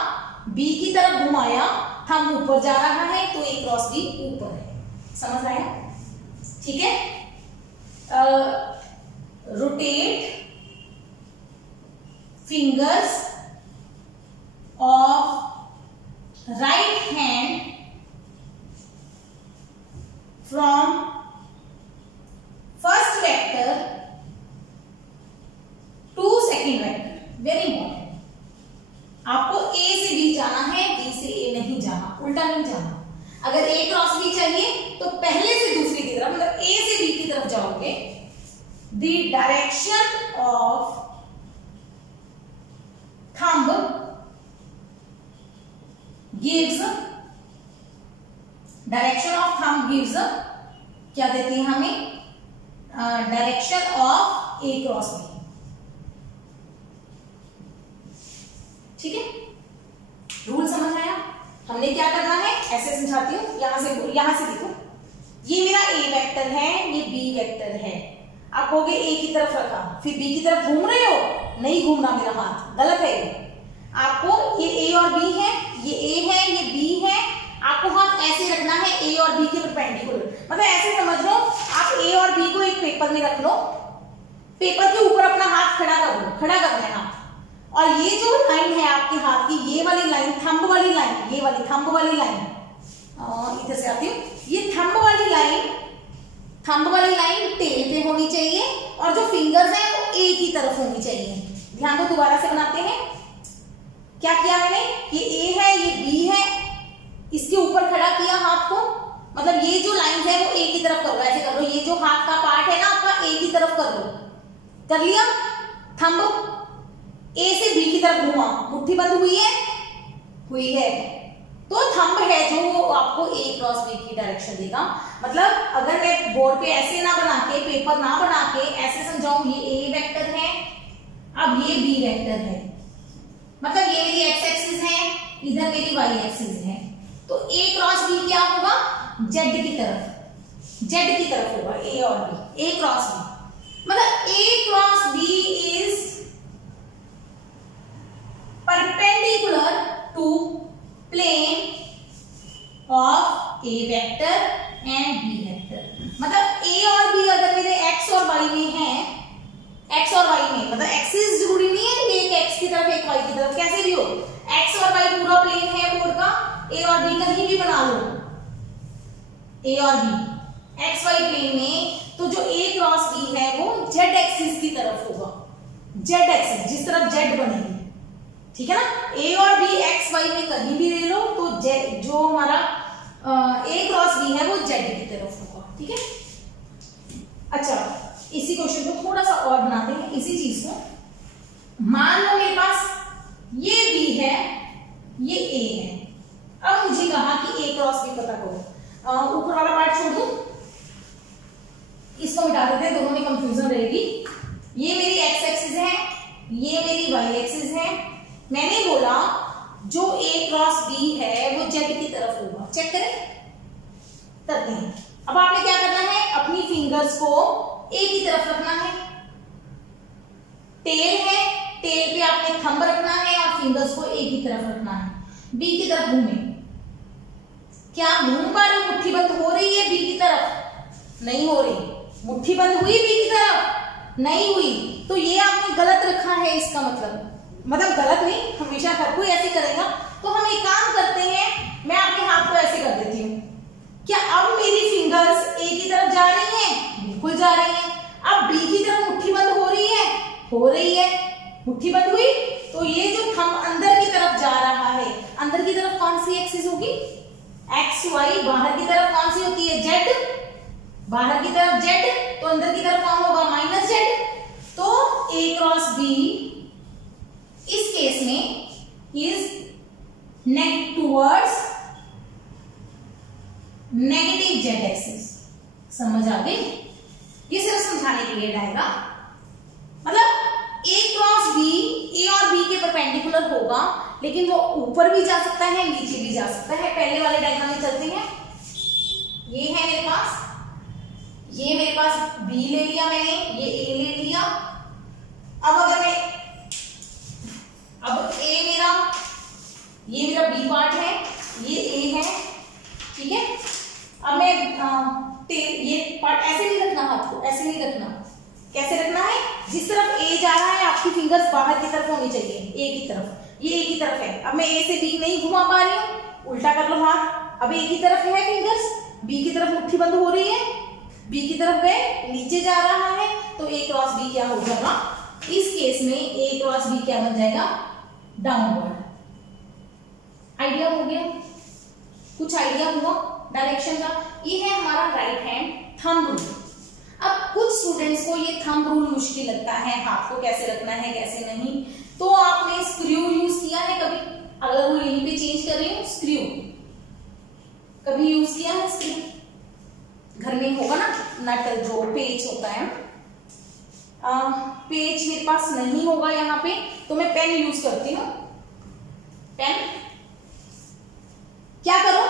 बी की तरफ घुमाया, थंब ऊपर जा रहा है तो ए क्रॉस बी ऊपर है। समझ आया? ठीक है। Rotate fingers of right hand from first vector to second vector। Very important, आपको ए से बी जाना है, बी से ए नहीं जाना, उल्टा नहीं जाना। अगर ए क्रॉस बी चाहिए तो पहले से दूसरी की तरफ, मतलब ए से बी की तरफ जाओगे। The direction of thumb gives, direction of thumb gives क्या देती है हमें, direction of A cross B. ठीक है, रूल समझ आया? हमने क्या करना है, ऐसे समझाती हूं, यहां से देखो, ये मेरा ए वेक्टर है, ये बी वेक्टर है। आप कहोगे ए की तरफ रखा, फिर बी की तरफ घूम रहे हो, नहीं घूमना मेरा हाथ, गलत है ये। आपको ये ए और बी है, ये ए है, ये बी है, आपको हाथ ऐसे रखना है ए और बी के परपेंडिकुलर। मतलब ऐसे समझ लो, आप ए और बी को एक पेपर में रख लो, पेपर के ऊपर अपना हाथ खड़ा कर लो, खड़ा करना है हाथ, और ये जो लाइन है आपके हाथ की, ये वाली लाइन, थंब वाली लाइन, ये वाली थंब वाली लाइन, इधर से आती हूँ, ये थंब वाली लाइन टेल पे होनी चाहिए, और जो फिंगर्स हैं वो ए की तरफ होनी चाहिए। ध्यान दो, दोबारा से बनाते हैं। क्या किया मैंने, ये ए है, ये बी है, इसके ऊपर खड़ा किया हाथ को, मतलब ये जो लाइन है वो ए की तरफ कर लो, ऐसे कर लो, ये जो हाथ का पार्ट है ना आपका, ए की तरफ कर लो, कर लिया। थंब ए से बी की तरफ घुमा, मुट्ठी बंद हुई है, तो थंब है जो वो आपको ए क्रॉस बी की डायरेक्शन देगा। मतलब अगर मैं बोर्ड पे ऐसे ना बना के, पेपर ना बना के ऐसे समझाऊं, ये ए वेक्टर है, अब ये बी वेक्टर है, मतलब ये मेरी एक्स एक्सिस है, इधर मेरी वाई एक्सिस है, तो ए क्रॉस बी क्या होगा, जेड की तरफ होगा, ए और बी, ए क्रॉस बी, मतलब A cross B is perpendicular to plane of A vector and B vector. मतलब ए और बी अगर मेरे एक्स और वाई में है, एक्स और वाई में, मतलब एक्सिस जरूरी नहीं है एक एक्स की तरफ एक वाई की तरफ, कैसे भी हो, एक्स और वाई पूरा प्लेन है बोर्ड का, ए और बी कहीं भी बना लो, ए और बी एक्स वाई प्लेन में, तो जो ए क्रॉस बी है वो जेड एक्सिस की तरफ होगा, जेड एक्सिस, जिस तरफ जेड बनेगी, ठीक है ना। ए और बी एक्स वाई में कहीं भी ले लो, तो जो हमारा ए क्रॉस बी है वो जेड की तरफ होगा, ठीक है। अच्छा, इसी क्वेश्चन को थोड़ा सा और बनाते हैं, इसी चीज को। मान लो मेरे पास ये बी है, ये ए है, अब मुझे कहा कि ए क्रॉस बी पता करो। ऊपर वाला पार्ट छोड़ दूं, इसको मिटा देते हैं, दोनों में कंफ्यूजन रहेगी। ये मेरी एक्स एक्सिस है, ये मेरी वाई एक्सिस है। मैंने बोला जो ए क्रॉस बी है वो जेड की तरफ होगा, चेक करें, करते हैं। अब आपने क्या करना है, अपनी फिंगर्स को ए की तरफ रखना है, टेल है, टेल पे आपने थंब रखना है और फिंगर्स को ए की तरफ रखना है, बी की तरफ घूमे। क्या घूम पा रहे हो, मुट्ठी बंद हो रही है बी की तरफ, नहीं हो रही, मुट्ठी बंद हुई बी की तरफ, नहीं हुई, तो ये आपने गलत रखा है, इसका मतलब गलत नहीं, हमेशा हर कोई ऐसे करेगा। तो हम एक काम करते हैं, मैं आपके हाथ को ऐसे कर देती हूँ, क्या अब मेरी फिंगर्स ए की तरफ जा रही हैं, बिल्कुल जा रही हैं। अब बी की तरफ मुट्ठी बंद हो रही है, मुट्ठी बंद हुई, तो ये जो थंब अंदर की तरफ जा रहा है, अंदर की तरफ कौन सी एक्सिस होगी, एक्स वाई, बाहर की तरफ कौन सी होती है, जेड, बाहर की तरफ जेड, तो अंदर की तरफ कौन होगा, माइनस जेड। तो ए क्रॉस बी इस केस में is towards negative Z axis. समझ आ गई? ये सिर्फ समझाने के लिए डायग्राम, मतलब ए क्रॉस बी, ए और बी के परपेंडिकुलर होगा, लेकिन वो ऊपर भी जा सकता है, नीचे भी जा सकता है। पहले वाले डायग्राम में चलते हैं। ये है मेरे पास, ये मेरे पास बी ले लिया मैंने, ये ए ले लिया। अब अगर मैं, अब ए मेरा, ये मेरा बी पार्ट है, ये ए है, ठीक है। अब मैं ये पार्ट ऐसे नहीं रखना, हाथ को ऐसे नहीं रखना। कैसे रखना है? जिस तरफ ए जा रहा है आपकी फिंगर्स बाहर की तरफ होनी चाहिए, ए की तरफ। ये ए की तरफ है। अब मैं ए से बी नहीं घुमा पा रही हूँ, उल्टा कर लो हाथ। अब ए की तरफ है फिंगर्स, बी की तरफ मुट्ठी बंद हो रही है, बी की तरफ गए, नीचे जा रहा है, तो ए क्रॉस बी क्या हो जाएगा? इस केस में ए क्रॉस बी क्या बन जाएगा? डाउनवर्ड। आइडिया हो गया? कुछ आइडिया हुआ डायरेक्शन का? ये है हमारा राइट हैंड थंब रूल। अब कुछ स्टूडेंट्स को ये थंब रूल मुश्किल लगता है, हाथ को कैसे रखना है कैसे नहीं। तो आपने स्क्रू यूज किया है कभी? अगर वो यहीं पे चेंज कर रही हूँ, स्क्रू कभी यूज किया है? स्क्रू घर में होगा ना, नट जो पेच होता है। पेच मेरे पास नहीं होगा यहाँ पे, तो मैं पेन यूज करती हूँ। पेन क्या करो,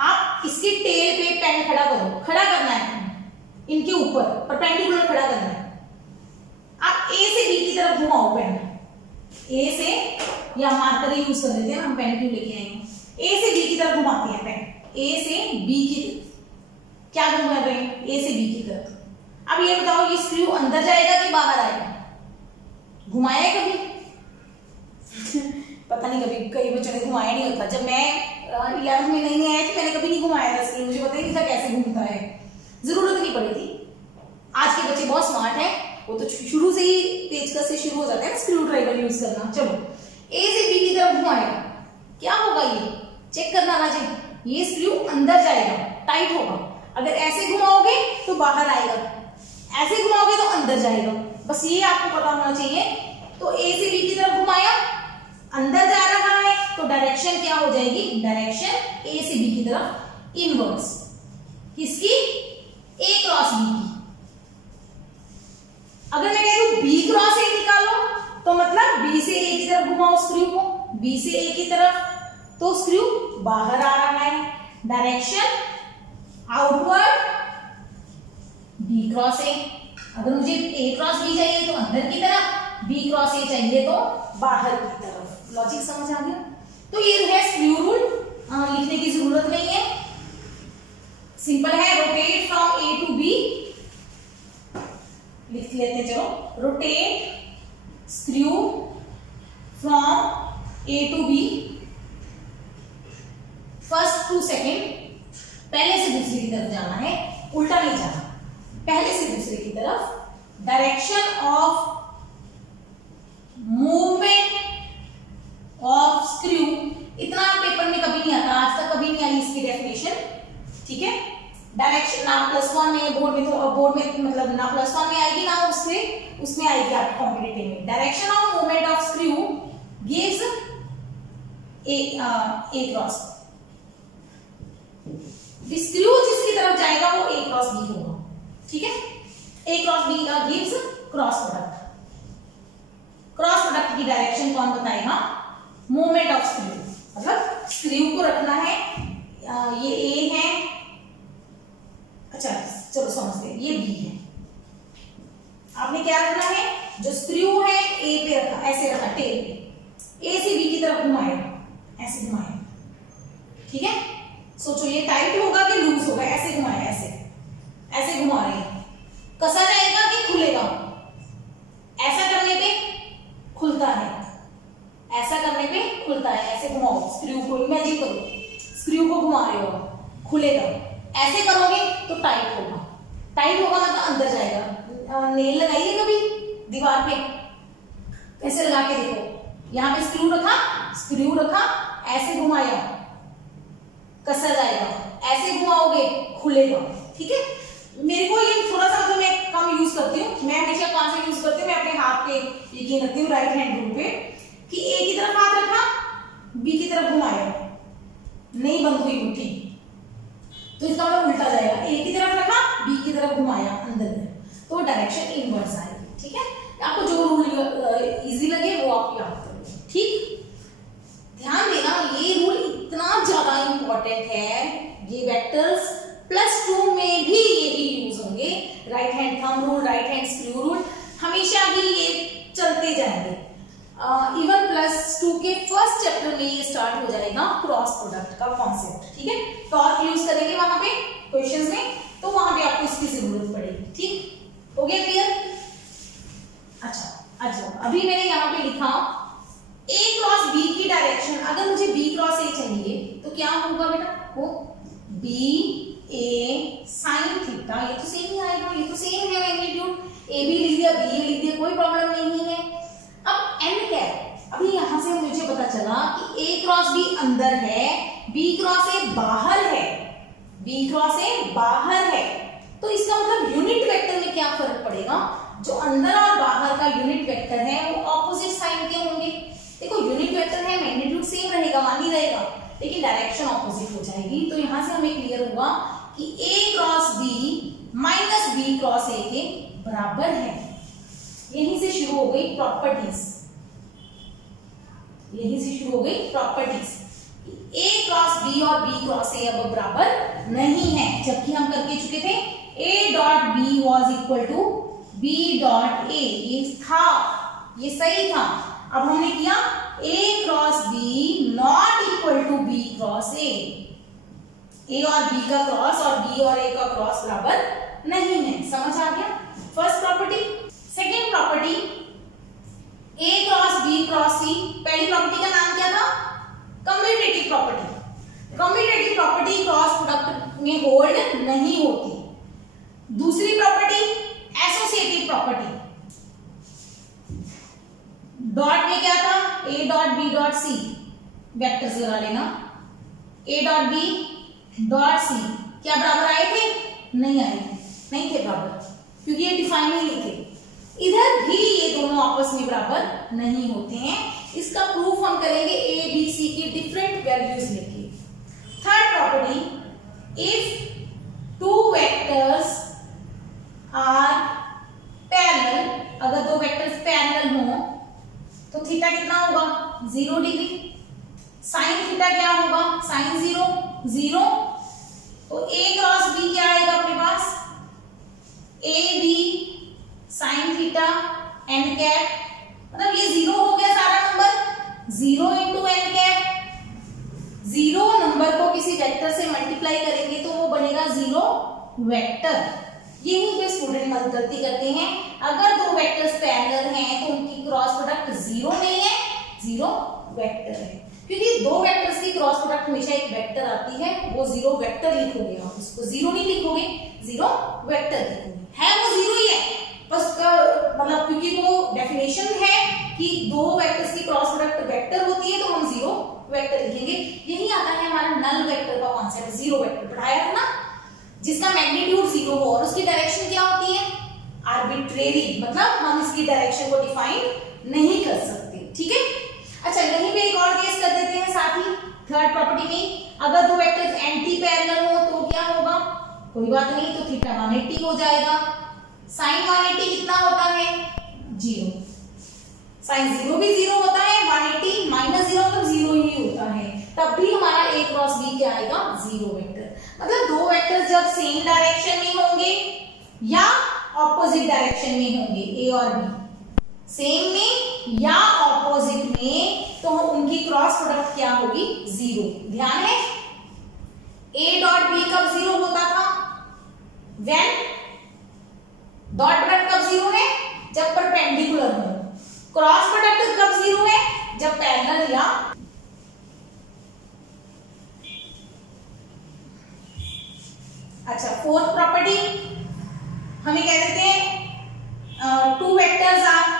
आप इसकी टेल पे पेन खड़ा करो, खड़ा करना है इनके ऊपर, परपेंडिकुलर खड़ा करना है। आप ए से बी की तरफ घुमाओ पेन, ए से, या मार्कर यूज कर लेते हैं, हम पेन क्यों लेके आएंगे। ए से बी की तरफ घुमाते हैं पेन, ए से बी की तरफ। क्या घुमा रहे हैं? ए से बी की तरफ। अब ये बताओ, ये स्क्रू अंदर जाएगा कि बाहर आएगा? घुमाया है कभी? पता नहीं, कभी कई बच्चों ने घुमाया नहीं होता। जब मैं 11th में नहीं आया थी, मैंने कभी नहीं घुमाया था स्क्रू, मुझे पता ही नहीं था कैसे घूमता है, जरूरत नहीं पड़ी थी। आज के बच्चे बहुत स्मार्ट हैं, वो तो शुरू से ही पेचकस से शुरू हो जाते हैं ना स्क्रू ड्राइवर यूज करना। चलो, ए से बी की तरफ घुमाएगा, क्या होगा? ये चेक करना राजे, ये स्क्रू अंदर जाएगा, टाइट होगा। अगर ऐसे घुमाओगे तो बाहर आएगा, ऐसे घुमाओगे तो अंदर जाएगा। बस ये आपको पता होना चाहिए। तो ए से बी की तरफ घुमाया, अंदर जा रहा है, तो डायरेक्शन क्या हो जाएगी? डायरेक्शन ए से बी की तरफ इनवर्ड्स। किसकी? ए क्रॉस बी की। अगर मैं कह दूं बी क्रॉस ए निकालो, तो मतलब बी से ए की तरफ घुमाओ स्क्रू को, बी से ए की तरफ, तो स्क्रू बाहर आ रहा है, direction outward B cross A. अगर मुझे ए क्रॉस बी चाहिए तो अंदर की तरफ, बी क्रॉस ए चाहिए तो बाहर की तरफ। लॉजिक समझ आ गया? तो ये है स्क्रू रूल, लिखने की जरूरत नहीं है, सिंपल है। Rotate from A to B, लिख लेते हैं। चलो, rotate screw from A to B, first to second, पहले से दूसरे की तरफ जाना है, उल्टा नहीं जाना, पहले से दूसरे की तरफ। Direction of movement of screw, इतना पेपर में कभी नहीं आता, आज तक कभी नहीं आई इसकी डेफिनेशन, ठीक है। डायरेक्शन ना +1 में, बोर्ड में, तो बोर्ड में मतलब ना +1 में आएगी ना उसमें आएगी आपको कॉम्पिटिटिव में। Direction of movement of screw gives A cross. Screw जिसकी तरफ जाएगा वो ए क्रॉस बी होगा, ठीक है। ए क्रॉस बी का gives cross product. Cross product की डायरेक्शन कौन बताएगा? मूवमेंट ऑफ स्क्रू, मतलब स्क्रू को रखना है, ये ए है, अच्छा चलो समझते हैं, ये बी है। आपने क्या रखना है? जो स्क्रू है ए पे रखा, ऐसे रखा टेल पे, ए से बी की तरफ घुमाएगा, ऐसे घुमाएगा, ठीक है। सोचो ये टाइट होगा कि लूज होगा? ऐसे घुमाया, ऐसे घुमा रहे हैं, कसा जाएगा कि खुलेगा? ऐसा करने पे खुलता है, ऐसा करने पे खुलता है। ऐसे घुमाओ स्क्रू को, इमेजिन करो स्क्रू को घुमा रहे हो, खुलेगा। ऐसे करोगे तो टाइट होगा, टाइट होगा मतलब अंदर जाएगा। नेल लगाइए कभी दीवार पे, ऐसे लगा के देखो, यहाँ पे स्क्रू रखा, ऐसे घुमाया, कसा जाएगा, ऐसे घुमाओगे खुलेगा, ठीक है। मेरे को ये थोड़ा सा मतलब मैं कम यूज करती हूँ, मैं हमेशा कौन सा यूज करती हूँ? मैं अपने हाथ पे यकीन रखती हूँ, राइट हैंड रूल पे, कि ए की तरफ हाथ रखा, बी की तरफ घुमाया, नहीं बंद हुई मुट्ठी, तो इसका मतलब उल्टा जाएगा। ए की तरफ रखा, बी की तरफ घुमाया, अंदर तो डायरेक्शन इनवर्स आएगी, ठीक है। आपको जो रूल इजी लगे वो आप याद करो, ठीक। ध्यान देना, ये रूल इतना ज्यादा इंपॉर्टेंट है, ये वेक्टर्स +2 में भी यही यूज होंगे। Right hand thumb rule, right hand screw rule, हमेशा ही ये चलते जाएंगे। इवन +2 के फर्स्ट चैप्टर में ये स्टार्ट हो जाएगा क्रॉस प्रोडक्ट का कॉन्सेप्ट, ठीक है। टॉर्क यूज करेंगे वहां पे क्वेश्चंस में, तो वहां पे आपको इसकी जरूरत पड़ेगी, ठीक हो गया, क्लियर। अच्छा अभी मैंने यहाँ पे लिखा A क्रॉस B की डायरेक्शन, अगर मुझे B क्रॉस A चाहिए तो क्या होगा बेटा, वो B A साइन थीटा, ये तो सेम ही आएगा, ये तो सेम है मैग्नीट्यूड, A भी लिख दिया, B A लिख दिया, कोई प्रॉब्लम नहीं है। अब n क्या है, अभी यहां से मुझे पता चला कि A क्रॉस B अंदर है, B क्रॉस A बाहर है, B क्रॉस A बाहर है, तो इसका मतलब यूनिट वेक्टर में क्या फर्क पड़ेगा, जो अंदर और बाहर का यूनिट वेक्टर है वो ऑपोजिट साइन के होंगे। देखो यूनिट वेक्टर है, मैग्नीट्यूड सेम रहेगा, मान ही रहेगा, लेकिन डायरेक्शन ऑपोजिट हो जाएगी। तो यहां से हमें क्लियर हुआ कि A cross B minus B cross A के बराबर है। यहीं से शुरू हो गई प्रॉपर्टीज, यहीं से शुरू हो गई प्रॉपर्टीज। A क्रॉस B और B क्रॉस A अब बराबर नहीं है, जबकि हम करके चुके थे A dot B was equal to B dot A, ये था, ये सही था। अब हमने किया A cross B not equal to B cross A, A और B का क्रॉस और B और A का क्रॉस बराबर नहीं है, समझ आ गया first property. Second property A cross B cross C, पहली प्रॉपर्टी का नाम क्या था, commutative property. Commutative property cross product में होल्ड नहीं होती। दूसरी प्रॉपर्टी एसोसिएटिव प्रॉपर्टी, डॉट में क्या था, A dot B dot C, vectors लगा लेना, A dot B dot C क्या बराबर आए थे, नहीं आए थे, नहीं थे बराबर, क्योंकि ये डिफाइन ही नहीं थे। इधर भी ये दोनों आपस में बराबर नहीं होते हैं। इसका प्रूफ हम करेंगे A B C की डिफरेंट वैल्यूज लेके। Third property, if two vectors are parallel, अगर दो वेक्टर्स पैरेलल हो तो थीटा कितना होगा, 0 डिग्री। साइन थीटा क्या होगा, साइन 0। तो A क्रॉस B क्या आएगा अपने पास, A B sine theta n cap, मतलब ये 0 हो गया सारा number, 0 into n cap. 0 number को किसी वेक्टर से मल्टीप्लाई करेंगे तो वो बनेगा 0 वेक्टर। यही पे स्टूडेंट मत गलती करते हैं, अगर दो वेक्टर्स पैरेलल हैं तो उनकी क्रॉस प्रोडक्ट 0 नहीं है, 0 वेक्टर है, क्योंकि दो वेक्टर्स की क्रॉस प्रोडक्ट हमेशा एक वेक्टर आती है, वो 0 वेक्टर लिखोगे आप, उसको 0 नहीं लिखोगे, 0 वेक्टर लिखोगे, है वो 0 ही है, बस मतलब क्योंकि वो डेफिनेशन है कि दो वेक्टर्स की क्रॉस प्रोडक्ट वेक्टर होती है तो हम 0 वेक्टर लिखेंगे। यही आता है हमारा नल वेक्टर का कॉन्सेप्ट, 0 वेक्टर पढ़ाया था ना, जिसका मैग्नीट्यूड 0 हो और उसकी डायरेक्शन क्या होती है, आर्बिट्रेरी, मतलब हम इसकी डायरेक्शन को डिफाइन नहीं कर सकते, ठीक है। अच्छा यहीं पे एक और केस कर देते हैं साथ ही, थर्ड प्रॉपर्टी में, अगर दो वेक्टर्स एंटी पैरेलल हो तो क्या होगा, कोई बात नहीं, तो थीटा 180 हो जाएगा। साइन 180 कितना होता है, 0, साइन 0 भी 0 होता है, 180 माइनस 0 मतलब 0 ही होता है, तब भी हमारा A क्रॉस B क्या आएगा, 0 वेक्टर। मतलब दो वेक्टर्स जब सेम डायरेक्शन में होंगे या ऑपोजिट डायरेक्शन में होंगे, A और B सेम में या ऑपोजिट में, तो उनकी क्रॉस प्रोडक्ट क्या होगी, 0। ध्यान है, A डॉट B कब 0 होता था, व्हेन डॉट प्रोडक्ट कब 0 है, जब परपेंडिकुलर हो। क्रॉस प्रोडक्ट कब 0 है, जब पैरेलल या अच्छा फोर्थ प्रॉपर्टी हमें कह देते हैं, टू वेक्टर्स आर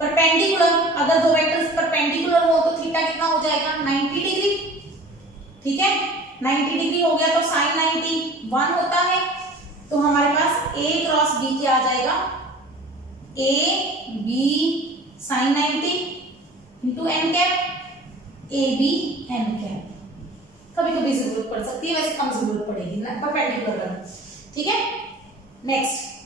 परपेंडिकुलर, अगर दो वेक्टर्स परपेंडिकुलर हो तो थीटा कितना हो जाएगा, 90 डिग्री, ठीक है। 90 डिग्री हो गया तो साइन 90 1 होता है, तो हमारे पास A क्रॉस B क्या आ जाएगा, A B sine 90 into n cap, A B n कैप। कभी कभी जरूरत पड़ सकती है, वैसे कम जरूरत पड़ेगी ना परपेंडिकुलर, ठीक है। नेक्स्ट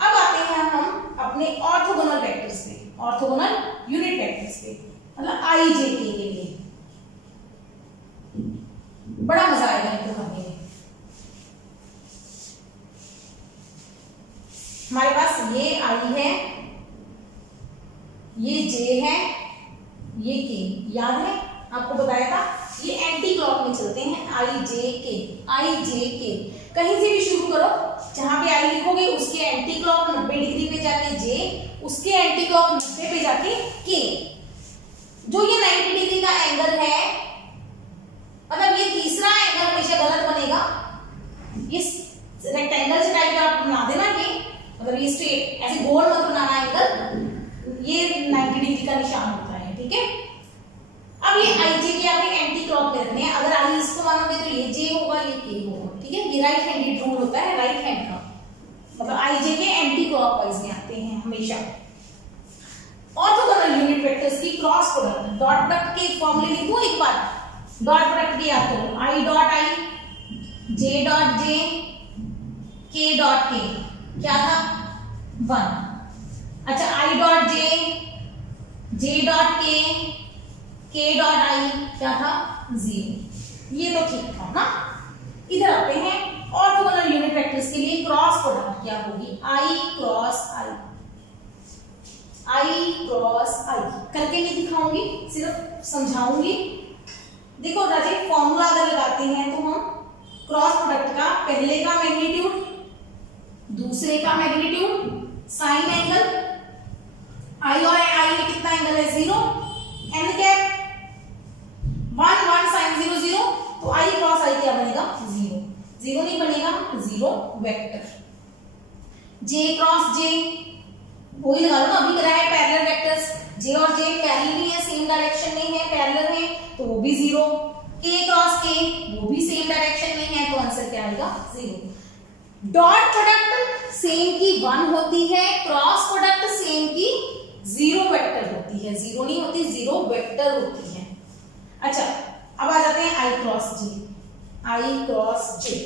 अब आते हैं हम अपने ऑर्थोगोनल वेक्टर्स पे। ऑर्थोगोनल यूनिट वेक्टर्स पे, मतलब आई जे के लिए। बड़ा मजा आएगा इनको करने में। हमारे पास ये आई है, ये जे है, ये के, याद है आपको बताया था, ये एंटी क्लॉक में चलते हैं, आई जे के, आई जे के। कहीं से भी शुरू करो, जहां पे आई लिखोगे उसके एंटी क्लॉक 90 डिग्री पे जाके जे, उसके एंटी क्लॉक 90 पे जाके के। जो ये 90 डिग्री का एंगल है, मतलब ये तीसरा एंगल हमेशा गलत बनेगा। इस रेक्टेंगल से टाइप आप बना देना ये, अगर ये स्ट्रेट ऐसे गोल मत बनाना एंगल, ये 90 डिग्री का निशान होता है, ठीक है। अब ये आई जे के आपके एंटी क्लॉक में रखने हैं। अगर आई इसको मानोगे तो ये जे होगा, ये के होगा, ठीक है। ये राइट हैंडेड रूल होता है, राइट हैंड का, मतलब आई जे के एंटी क्लॉकवाइज में आते हैं हमेशा। ऑर्थोगोनल यूनिट वेक्टर्स की क्रॉस प्रोडक्ट, डॉट प्रोडक्ट के फॉर्मूले लिख दूं एक बार, डॉट प्रोडक्ट की याद करो, I dot I, J dot J, के डॉट के, क्या था 1। अच्छा आई डॉट जे डॉट के डॉट आई क्या था 0। ये तो ठीक था ना। इधर आते हैं ऑर्थोगोनल यूनिट वेक्टर्स के लिए क्रॉस प्रोडक्ट क्या होगी, आई क्रॉस आई, आई क्रॉस आई। करके नहीं दिखाऊंगी, सिर्फ समझाऊंगी। देखो राजे, फॉर्मूला अगर लगाते हैं तो हम क्रॉस प्रोडक्ट का पहले का मैग्नीट्यूड, दूसरे का मैग्नीट्यूड, साइन एंगल, आई और आई में कितना एंगल है 0, एन कैप 1 1 sin 0 0, तो आई क्रॉस आई क्या बनेगा 0, 0 नहीं बनेगा 0 वेक्टर। जे क्रॉस जे वही लगा लो ना, अभी कराया है पैरेलल वेक्टर्स, जे और जे पैरेलल है, सेम डायरेक्शन में है, पैरेलल है, तो वो भी 0। के क्रॉस के वो भी सेम डायरेक्शन में है, तो आंसर क्या आएगा 0। डॉट प्रोडक्ट सेम की 1 होती है, क्रॉस प्रोडक्ट सेम की 0 वेक्टर होती है, 0 नहीं होती 0 वेक्टर होती है। अच्छा अब आ जाते हैं आई क्रॉस जे, आई क्रॉस जे,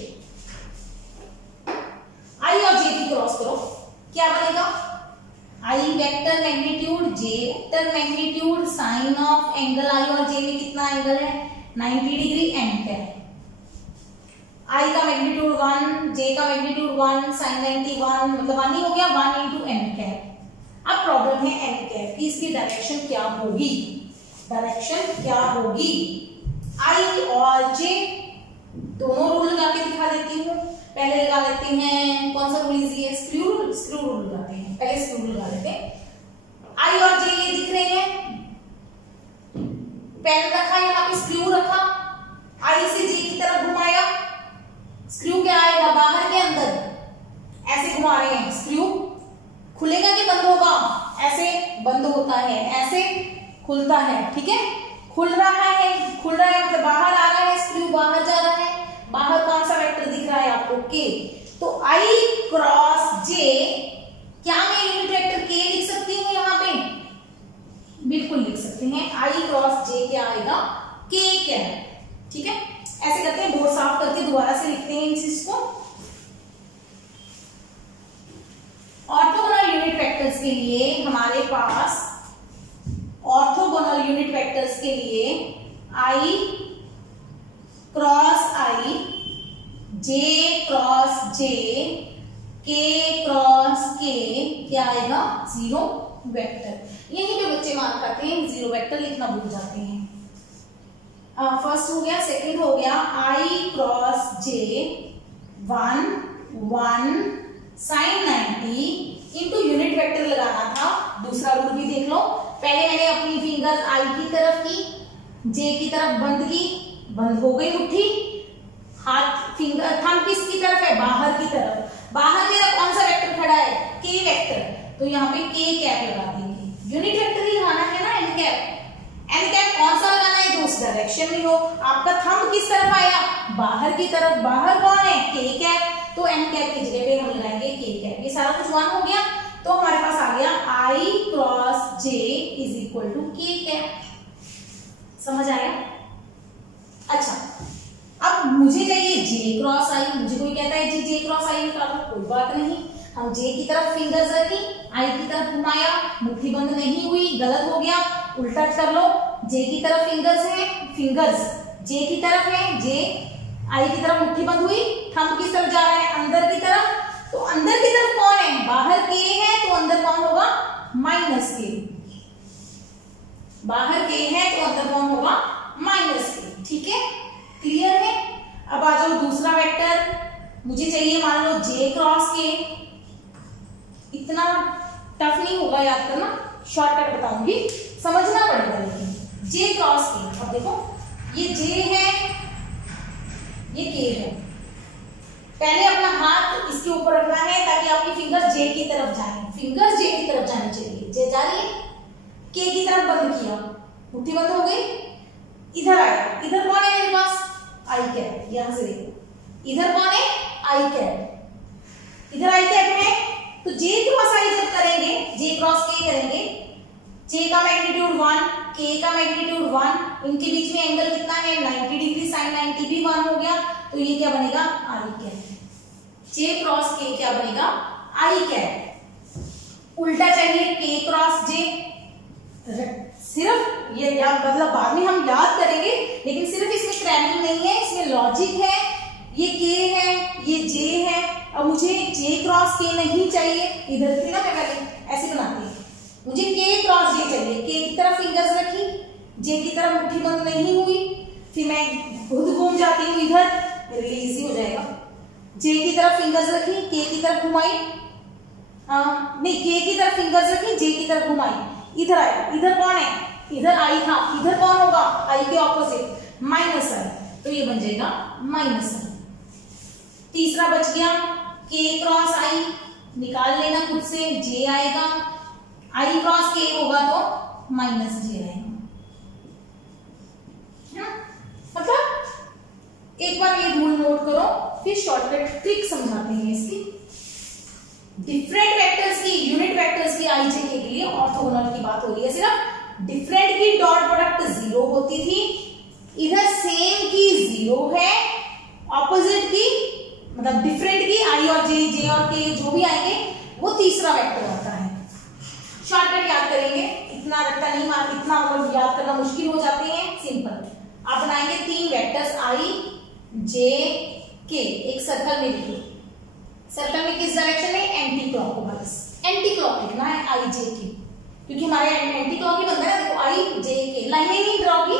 आई और जे की क्रॉस करो, क्या बनेगा, I vector magnitude, J vector magnitude, sine of angle I और जे में कितना एंगल है 90 डिग्री, एन कैप। आई का मैग्नीट्यूड 1, जे का मैग्नीट्यूड 1, साइन 91, मतलब 1 ही हो गया, 1 इंटू एन कैप। अब प्रॉब्लम है एन कैप की, इसकी डायरेक्शन क्या होगी, डायरेक्शन क्या होगी। आई और जे दोनों रूल लगा के दिखा देती हूँ। पहले लगा लेते हैं, कौन सा रूल इजी है, स्क्रू रूल, स्क्रू रूल लगाते हैं, पहले स्क्रू रूल लगा लेते हैं। आई और जे ये दिख रहे हैं, पेन रखा यहाँ पे, स्क्रू रखा, आई से जे की तरफ घुमाया, स्क्रू क्या आएगा बाहर के अंदर, ऐसे घुमा रहे हैं, स्क्रू खुलेगा कि बंद होगा, ऐसे बंद होता है, ऐसे खुलता है, ठीक है। खुल रहा है मतलब बाहर आ रहा है, स्क्रू बाहर जा रहा है, बाहर कौन सा वेक्टर दिख रहा है आपको, के। तो आई क्रॉस जे, क्या मैं यूनिट वेक्टर के लिख सकती हूँ यहाँ पे, बिल्कुल लिख सकते हैं। आई क्रॉस जे क्या आएगा, के क्या है, ठीक है। ऐसे करते हैं, बोर्ड साफ करके दोबारा से लिखते हैं इस चीज को। ऑर्थोगोनल यूनिट वेक्टर्स के लिए हमारे पास, ऑर्थोगोनल यूनिट वेक्टर्स के लिए आई क्रॉस आई, जे क्रॉस जे, के क्रॉस के क्या आएगा 0 वेक्टर। यहीं पे बच्चे मार खाते हैं, 0 वेक्टर लिखना भूल जाते हैं। फर्स्ट हो गया, सेकंड हो गया, I cross J 1 1 sign 90 into unit vector लगाना था। दूसरा रूल भी देख लो, पहले मैंने अपनी फिंगर आई की तरफ की, जे की तरफ बंद की, बंद हो गई मुट्ठी, हाथ फिंगर थंब किसकी तरफ है, बाहर की तरफ। बाहर मेरा कौन सा वेक्टर खड़ा है, के वेक्टर, तो यहाँ पे के कैप लगा देंगे। यूनिट वेक्टर ही लगाना है ना, एन कैप। एन कैप कौन सा लगाना है, जो उस डायरेक्शन में हो। आपका थंब किस तरफ आया, बाहर की तरफ, बाहर कौन है, के कैप, तो एन कैप की जगह पे हम लगाएंगे के कैप। ये सारा कुछ 1 हो गया, तो हमारे पास आ गया I cross J is equal to K cap. समझ आया। अच्छा अब मुझे चाहिए जे क्रॉस आई, मुझे कोई कहता है जी जे क्रॉस आई निकालो, कोई बात नहीं, हम जे की तरफ फिंगर्स रखी, आई की तरफ घुमाया, मुट्ठी बंद नहीं हुई, गलत हो गया, उल्टा कर लो। जे की तरफ फिंगर्स है, फिंगर्स जे की तरफ है, जे आई की तरफ मुट्ठी बंद हुई, थंब किस तरफ जा रहा है, अंदर की तरफ। तो अंदर की तरफ कौन है, बाहर के है, तो अंदर कौन होगा, माइनस के। बाहर के है तो अंदर कौन होगा, माइनस के। ठीक है, क्लियर है। अब आ जाओ दूसरा वेक्टर, मुझे चाहिए मान लो जे क्रॉस के। इतना टफ नहीं होगा याद करना, शॉर्टकट बताऊंगी, समझना पड़ेगा लेकिन। जे क्रॉस के, अब देखो ये जे है, ये के है। पहले अपना हाथ इसके ऊपर रखना है ताकि आपकी फिंगर जे की तरफ जाए, फिंगर जे की तरफ जानी चाहिए। जे जा रही है, के की तरफ बंद किया, मुट्ठी बंद हो गई, इधर आया। इधर कौन है मेरे पास, आई कैप। यहां से देखो इधर कौन है, आई कैप। इधर आई कैप है, तो जे क्रॉस आई जब करेंगे, जे क्रॉस के करेंगे, जे का मैग्नीट्यूड 1, के का मैग्नीट्यूड 1, इनके बीच में एंगल कितना है 90 डिग्री, साइन 90 भी 1 हो गया, तो ये क्या बनेगा, आई कैप। जे क्रॉस के क्या बनेगा, आई कैप। उल्टा चाहिए, के क्रॉस जे। सिर्फ ये मतलब बाद में हम याद करेंगे, लेकिन सिर्फ इसमें क्रैमिंग नहीं है, इसमें लॉजिक है। ये के है, ये जे है। अब मुझे जे क्रॉस के नहीं चाहिए, इधर थी ना मैं पहले ऐसे बनाती हूँ, मुझे के क्रॉस जे चाहिए। के की तरफ फिंगर्स रखी, जे की तरफ मुट्ठी बंद नहीं हुई, फिर मैं खुद घूम जाती हूँ इधर, मेरे लिए इजी हो जाएगा। जे की तरफ फिंगर्स रखी, के की तरफ घुमाई, नहीं के की तरफ फिंगर्स रखी, जे की तरफ घुमाई, इधर आया। इधर कौन है, इधर आई था, इधर कौन होगा, आई के ऑपोजिट माइनस आई, तो ये बन जाएगा माइनस आई। तीसरा बच गया, के क्रॉस आई, निकाल लेना खुद से, जे आएगा। आई क्रॉस के होगा तो माइनस जे आएगा। मतलब एक बार ये रूल नोट करो, फिर शॉर्टकट ट्रिक समझाते हैं इसकी। डिफरेंट वेक्टर्स की, यूनिट वेक्टर्स की आई जे के लिए ऑर्थोगोनल की बात हो रही है सिर्फ। डिफरेंट की डॉट प्रोडक्ट 0 होती थी, इधर सेम की 0 है, ऑपोजिट की मतलब डिफरेंट की आई और जे और के जो भी आएंगे वो तीसरा वेक्टर होता है। शॉर्टकट याद करेंगे, इतना रट्टा नहीं मार, इतना मतलब याद करना मुश्किल हो जाते हैं, सिंपल। आप बनाएंगे 3 वेक्टर्स आई जे के, एक सर्कल में लिखो। सर्कल में किस डायरेक्शन में, एंटी क्लॉकवाइज। एंटी क्लॉक लिखना है आई जे के, क्योंकि हमारे एंटी क्लॉक ही बनता है। देखो आई जे के, लाइनें नहीं ड्रॉ की,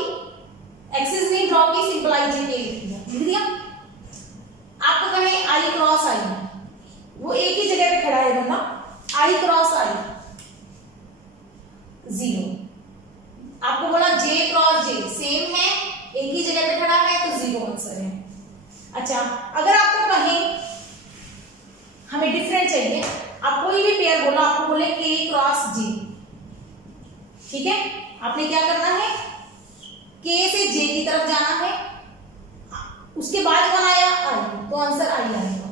एक्सिस नहीं ड्रॉ की, सिंपल आई जे के लिख दिया। आपको कहें आई क्रॉस आई, वो एक ही जगह पे खड़ा है बंदा, आई क्रॉस आई 0। आपको बोला जे क्रॉस जे सेम है, एक ही जगह पे खड़ा है, तो 0 आंसर है। अच्छा, अगर आपको कहें हमें डिफरेंट चाहिए, आप कोई भी पेयर बोला, आपको बोले के क्रॉस जे, ठीक है, आपने क्या करना है, के से जे की तरफ जाना है, उसके बाद कौन आया, आई, तो आंसर आई आएगा।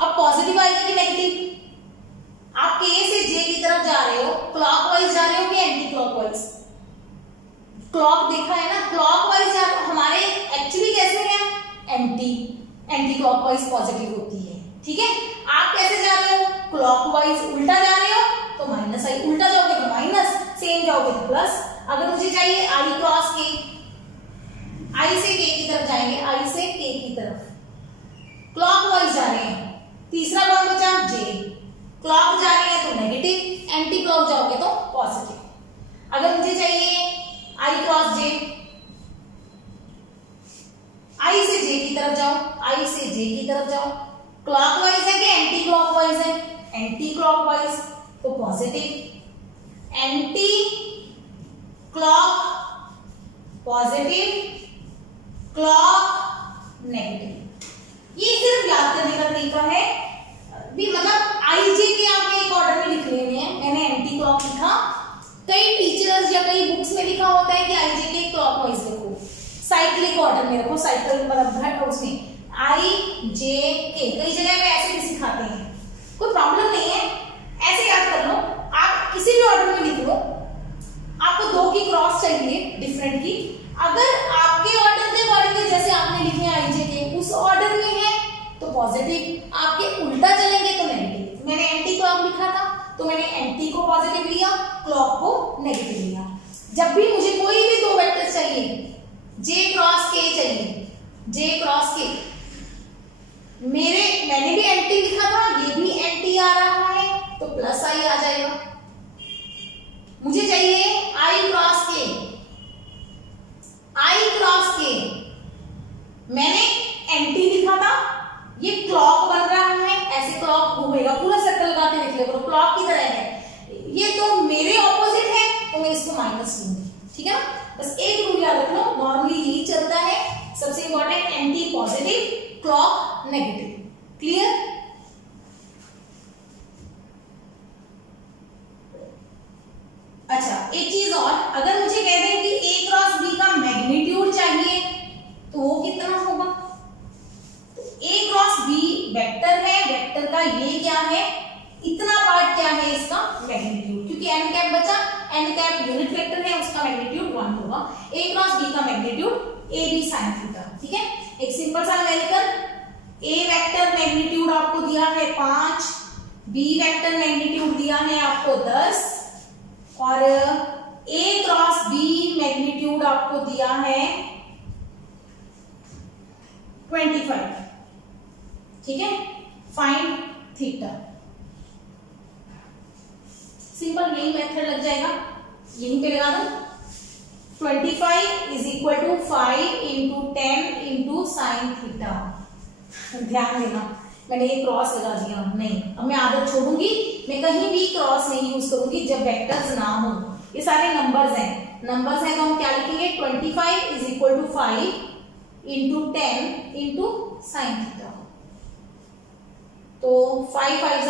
अब पॉजिटिव आएगा कि नेगेटिव, आप के से जे की तरफ जा रहे हो, क्लॉकवाइज जा रहे हो कि एंटी क्लॉकवाइज। क्लॉक देखा है ना, क्लॉकवाइज जा रहे हो, हमारे एक्चुअली कैसे है, एंटी क्लॉकवाइज पॉजिटिव होती है, ठीक है। आप कैसे जा रहे हो, क्लॉकवाइज, उल्टा जा रहे हो तो माइनस आई, उल्टा जाओगे तो माइनस, सेम जाओगे तो प्लस। अगर मुझे चाहिए आई क्रॉस के, आई से के की तरफ जाएंगे, आई से के की तरफ, क्लॉकवाइज जा रहे हैं। तीसरा कौन बचा, जे, क्लॉक जा रहे हैं तो नेगेटिव, एंटी क्लॉक जाओगे तो पॉजिटिव। अगर मुझे चाहिए आई क्रॉस जे, आई से जे की तरफ जाओ, आई से जे की तरफ जाओ, क्लॉकवाइज है कि एंटी क्लॉकवाइज है, एंटी क्लॉकवाइज तो positive, anti clock positive, clock negative. ये सिर्फ याद करने का तरीका है भी, मतलब आई जे के आपने एक ऑर्डर में लिख लेने हैं। मैंने एंटी क्लॉक लिखा, कई टीचर्स या कई बुक्स में लिखा होता है कि आई जे के क्लॉकवाइज लिखो, साइक्लिक ऑर्डर में रखो, साइकिल मतलब घट, उसमें आई जे के कई जगह पे ऐसे भी सिखाते हैं, कोई प्रॉब्लम नहीं है, ऐसे याद कर लो। आप किसी भी ऑर्डर में लिख लो, आपको 2 की क्रॉस चाहिए डिफरेंट की, अगर आपके ऑर्डर के अकॉर्डिंग जैसे आपने लिखे आई जे के उस ऑर्डर में है तो पॉजिटिव, आपके उल्टा चलेंगे तो नेगेटिव। मैंने एंटी को पॉजिटिव लिया, क्लॉक को नेगेटिव लिया। जब भी मुझे कोई भी दो वेक्टर चाहिए, जे क्रॉस के चाहिए, जे क्रॉस के, मैंने भी एंटी लिखा था, ये भी एंटी आ रहा है तो प्लस आई आ जाएगा। मुझे चाहिए आई क्रॉस के, आई क्रॉस के, मैंने एंटी लिखा था, ये क्लॉक बन रहा है, ऐसे क्लॉक घूमेगा, पूरा सर्कल लगा के लिख ले, क्लॉक की तरह है, ये तो मेरे ऑपोजिट है तो मैं इसको माइनस लूंगी, ठीक है ना। बस एक रूल याद रख लो, नॉर्मली यही चलता है, सबसे important anti positive, clock negative. Clear? अच्छा, एक चीज और, अगर मुझे कह दें कि ए क्रॉस बी का मैग्नीट्यूड चाहिए तो वो कितना होगा? तो ए क्रॉस बी वेक्टर है, वेक्टर का ये क्या है, इतना पार्ट क्या है इसका मैग्नीट्यूड, क्योंकि एन कैप बचा, एन कैप यूनिट वेक्टर है, उसका मैग्नीट्यूड 1 होगा। ए क्रॉस बी का magnitude A B sine theta, ठीक है। एक सिंपल सा न्यूमेरिकल, ए वेक्टर मैग्नीट्यूड आपको दिया है 5, बी वेक्टर मैग्नीट्यूड दिया है आपको 10 और ए क्रॉस बी मैग्नीट्यूड आपको दिया है 25, ठीक है। फाइंड थीटा, सिंपल यही मेथड लग जाएगा, यहीं पे लगा दो। 25 is equal to 5 into 10 into sine theta. ध्यान देना, मैंने ये क्रॉस लगा दिया नहीं, अब मैं आदत छोड़ूंगी, मैं कहीं भी क्रॉस नहीं यूज करूंगी जब वेक्टर्स ना हो। ये सारे नंबर्स हैं, नंबर्स हैं तो हम क्या लिखेंगे, 25 is equal to 5 into 10 into sine theta. तो 5 5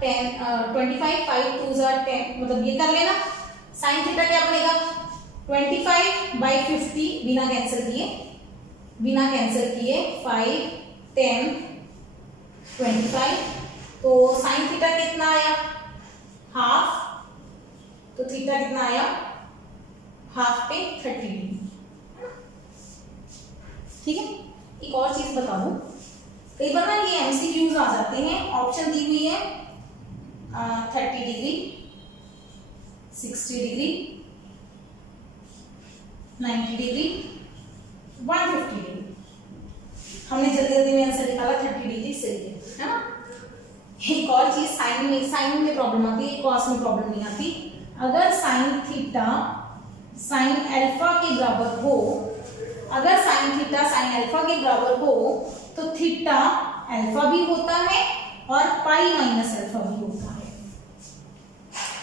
10, 25, 5 2 10, मतलब ये कर लेना। साइन थीटा क्या बनेगा, 25/50, बिना कैंसिल किए, 5 10 25, तो साइन थीटा कितना आया, हाफ, तो थीटा कितना आया, हाफ पे 30 डिग्री, ठीक है। एक और चीज बता दूं, कई बार ना ये एमसीक्यूज आ जाते हैं, ऑप्शन दी हुई है 30 डिग्री, 60 डिग्री, 90 डिग्री, 150 डिग्री, हमने जल्दी जल्दी में आंसर निकाला 30 डिग्री सही है ना। एक और चीज, साइन में प्रॉब्लम आती है, कॉस में प्रॉब्लम नहीं आती। अगर साइन थीटा साइन अल्फा के बराबर हो, अगर साइन थीटा साइन अल्फा के बराबर हो तो थीटा अल्फा भी होता है और पाई माइनस अल्फा भी होता है।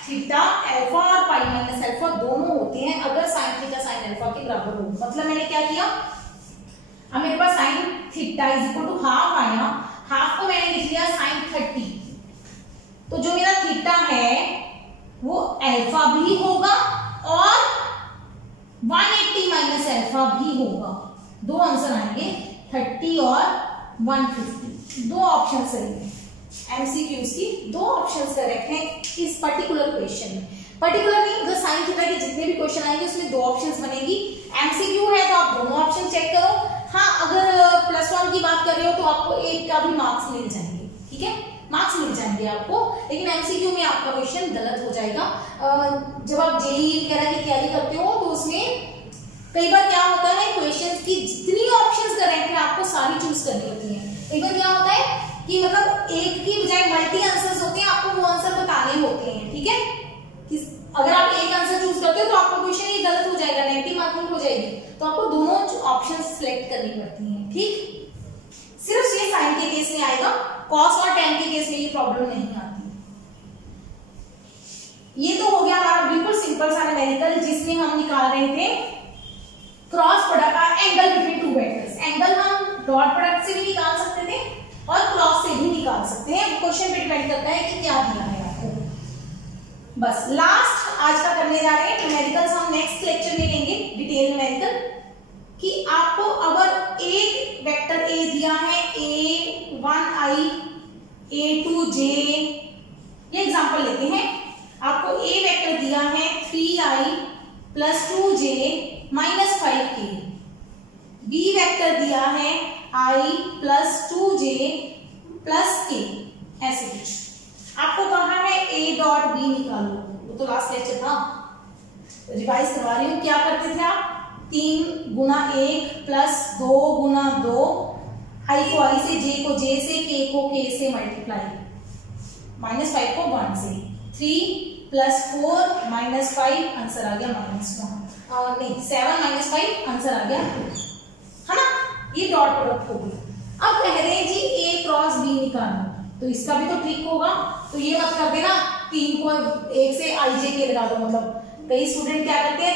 थीटा अल्फा और पाई माइनस अल्फा दोनों होते हैं अगर साइन थीटा साइन अल्फा के बराबर हो। मतलब मैंने क्या किया, अब मेरे पास sine theta is equal to half आया, हाफ को मैंने लिख लिया साइन 30, तो जो मेरा थीटा है वो अल्फा भी होगा और 180 माइनस अल्फा भी होगा। दो आंसर आएंगे, 30 और 150, दो ऑप्शन सही है। एमसीक्यूज की दो ऑप्शंस करेक्ट हैं इस पर्टिकुलर क्वेश्चन में। पर्टिकुलर नहीं, अगर साइन थीटा के जितने भी क्वेश्चन आएंगे उसमें दो ऑप्शंस बनेगी। एमसीक्यू है तो आप दोनों ऑप्शन चेक करो। हाँ, अगर +1 की बात कर रहे हो तो आपको 1 का भी मार्क्स मिल जाएंगे, ठीक है, मार्क्स मिल जाएंगे आपको। लेकिन एमसीक्यू में आपका क्वेश्चन गलत हो जाएगा। जब आप जेईई वगैरह की तैयारी करते हो तो उसमें कई बार क्या होता है, क्वेश्चंस की जितनी ऑप्शंस करेक्ट है आपको सारी चूज करनी होती है। कई बार क्या होता है कि मतलब एक की बजाय मल्टी आंसर्स होते हैं, आपको वो आंसर बताने होते हैं, ठीक है। अगर आप एक आंसर चूज करते हो तो आपका क्वेश्चन ये गलत हो जाएगा, नेगेटिव मार्किंग हो जाएगी, तो आपको दोनों ऑप्शन सिलेक्ट करनी पड़ती हैं, ठीक। सिर्फ ये साइन के केस में आएगा, कॉस और टेन के केस में ये प्रॉब्लम नहीं आती। ये तो हो गया हमारा बिल्कुल सिंपल सा न्यूमेरिकल जिसमें हम निकाल रहे थे cross product, angle between two vectors. Angle हम डॉट प्रोडक्ट से भी निकाल सकते थे और क्रॉस से भी निकाल सकते हैं, क्वेश्चन पे डिपेंड करता है कि क्या दिया है आपको। बस लास्ट आज का करने जा रहे हैं न्यूमेरिकल्स, हम नेक्स्ट लेक्चर में लेंगे डिटेल न्यूमेरिकल कि आपको अगर एक वेक्टर ए दिया है a1i a2j, ये एग्जांपल लेते हैं। आपको ए वेक्टर दिया है 3i + 2j - 5k, B vector दिया है i + 2j + k, ऐसे कुछ। आपको कहा है a डॉट बी निकालो, तो लास्ट लेक्चर था, रिवाइज करवा रही हूँ। क्या करते थे आप? 3 गुना 1 प्लस 2 गुना 2, आई को आई से, जे को जे से, के को के से मल्टीप्लाई, -5 को 1 से, 3 प्लस 4 माइनस 5, आंसर आ गया -1, और नहीं 7 माइनस 5, आंसर आ गया, है ना। ये डॉट प्रोडक्ट हो गई। अब कह रहे हैं जी ए क्रॉस बी निकालना, तो इसका भी तो ट्रिक होगा। तो ये मत कर देना 3 को 1 से आई जे के लगा दो, मतलब कई स्टूडेंट क्या करते हैं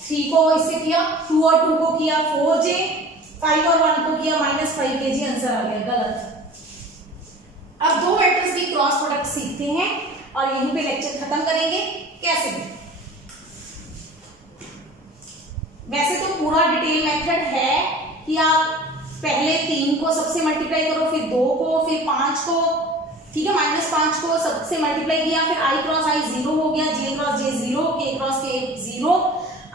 3 को इससे किया, 2 और 2 को किया 4j, 5 और 1 को किया -5kg, आंसर आ गया, गलत। अब 2 वेक्टर्स की क्रॉस प्रोडक्ट सीखते हैं और यहीं पे लेक्चर खत्म करेंगे। कैसे? वैसे तो पूरा डिटेल मेथड है कि आप पहले 3 को सबसे मल्टीप्लाई करो, फिर 2 को, फिर 5 को, ठीक है, -5 को सबसे मल्टीप्लाई किया, फिर i क्रॉस i 0 हो गया, j cross j 0, k cross k 0,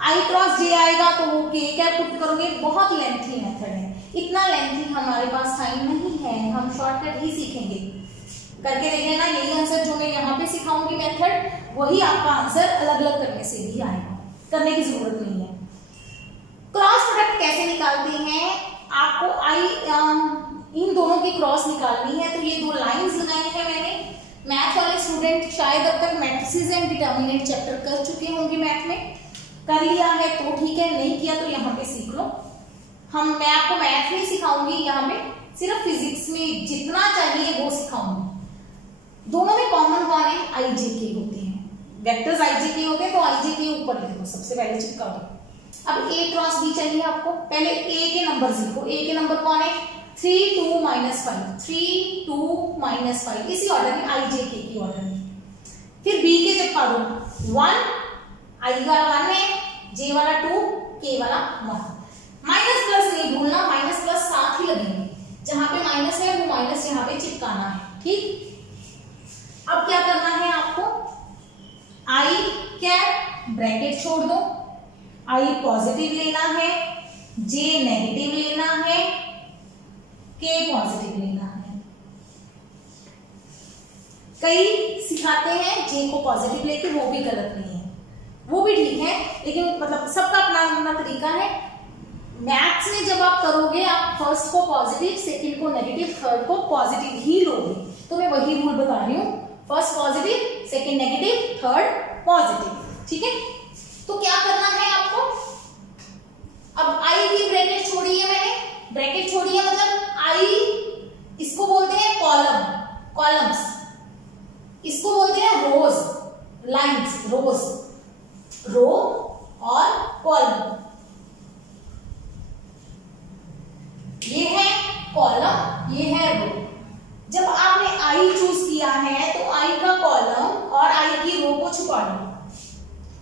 i cross j आएगा तो वो k क्या पुट करोगे। बहुत लेंथी मेथड है, इतना लेंथी हमारे पास टाइम नहीं है, हम शॉर्टकट ही सीखेंगे। करके देख लेना, यही आंसर जो मैं यहाँ पे सिखाऊंगी मेथड, वही आपका आंसर अलग अलग करने से भी आएगा, करने की जरूरत नहीं है। क्रॉस प्रोडक्ट कैसे निकालते हैं? आपको इन दोनों की क्रॉस निकालनी है, तो ये 2 लाइंस लगाई है मैंने। मैथ वाले स्टूडेंट शायद अब तक मैट्रिसेस एंड डिटर्मिनेंट चैप्टर कर चुके होंगे, मैथ में कर लिया है तो ठीक है, नहीं किया तो यहाँ पे सीख लो। मैं आपको मैथ नहीं सिखाऊंगी, यहाँ पे सिर्फ फिजिक्स में जितना चाहिए वो सिखाऊंगी। दोनों में कॉमन कौन है? आई जे के होते हैं, वेक्टर्स आई जे के होते हैं, तो आई जे के ऊपर लिख दो, सबसे पहले चिपका दो। अब ए क्रॉस बी चाहिए आपको, पहले ए के नंबर लिखो। ए के नंबर कौन है? 3 2 -5, 3 2 -5, इसी ऑर्डर में, आई जे के की ऑर्डर में। फिर बी के चिपका दो, 1, आई वाला 1 है, जे वाला 2, के वाला 1। माइनस प्लस नहीं भूलना, माइनस प्लस साथ ही लगेंगे, जहां पे माइनस है वो माइनस यहाँ पे चिपकाना है, ठीक। अब क्या करना है आपको? आई कैप ब्रैकेट छोड़ दो, आई पॉजिटिव लेना है, जे नेगेटिव लेना है, के पॉजिटिव लेना है। कई सिखाते हैं जे को पॉजिटिव लेके, वो भी गलत नहीं है, वो भी ठीक है, लेकिन मतलब सबका अपना अपना तरीका है। मैथ्स में जब आप करोगे, आप फर्स्ट को पॉजिटिव, सेकंड को नेगेटिव, थर्ड को पॉजिटिव ही लोगे। तो मैं वही रूल बता रही हूँ, first positive, second negative, third positive, ठीक है। तो क्या करना है आपको? अब आई की ब्रैकेट छोड़ी है मैंने, ब्रैकेट छोड़ी है मतलब आई, इसको बोलते हैं कॉलम, कॉलम्स, इसको बोलते हैं रोज, लाइंस, रोज, रो और कॉलम। ये है कॉलम, ये है रो। जब आपने आई चूज किया है तो आई का कॉलम और आई की रो को छुपा लो,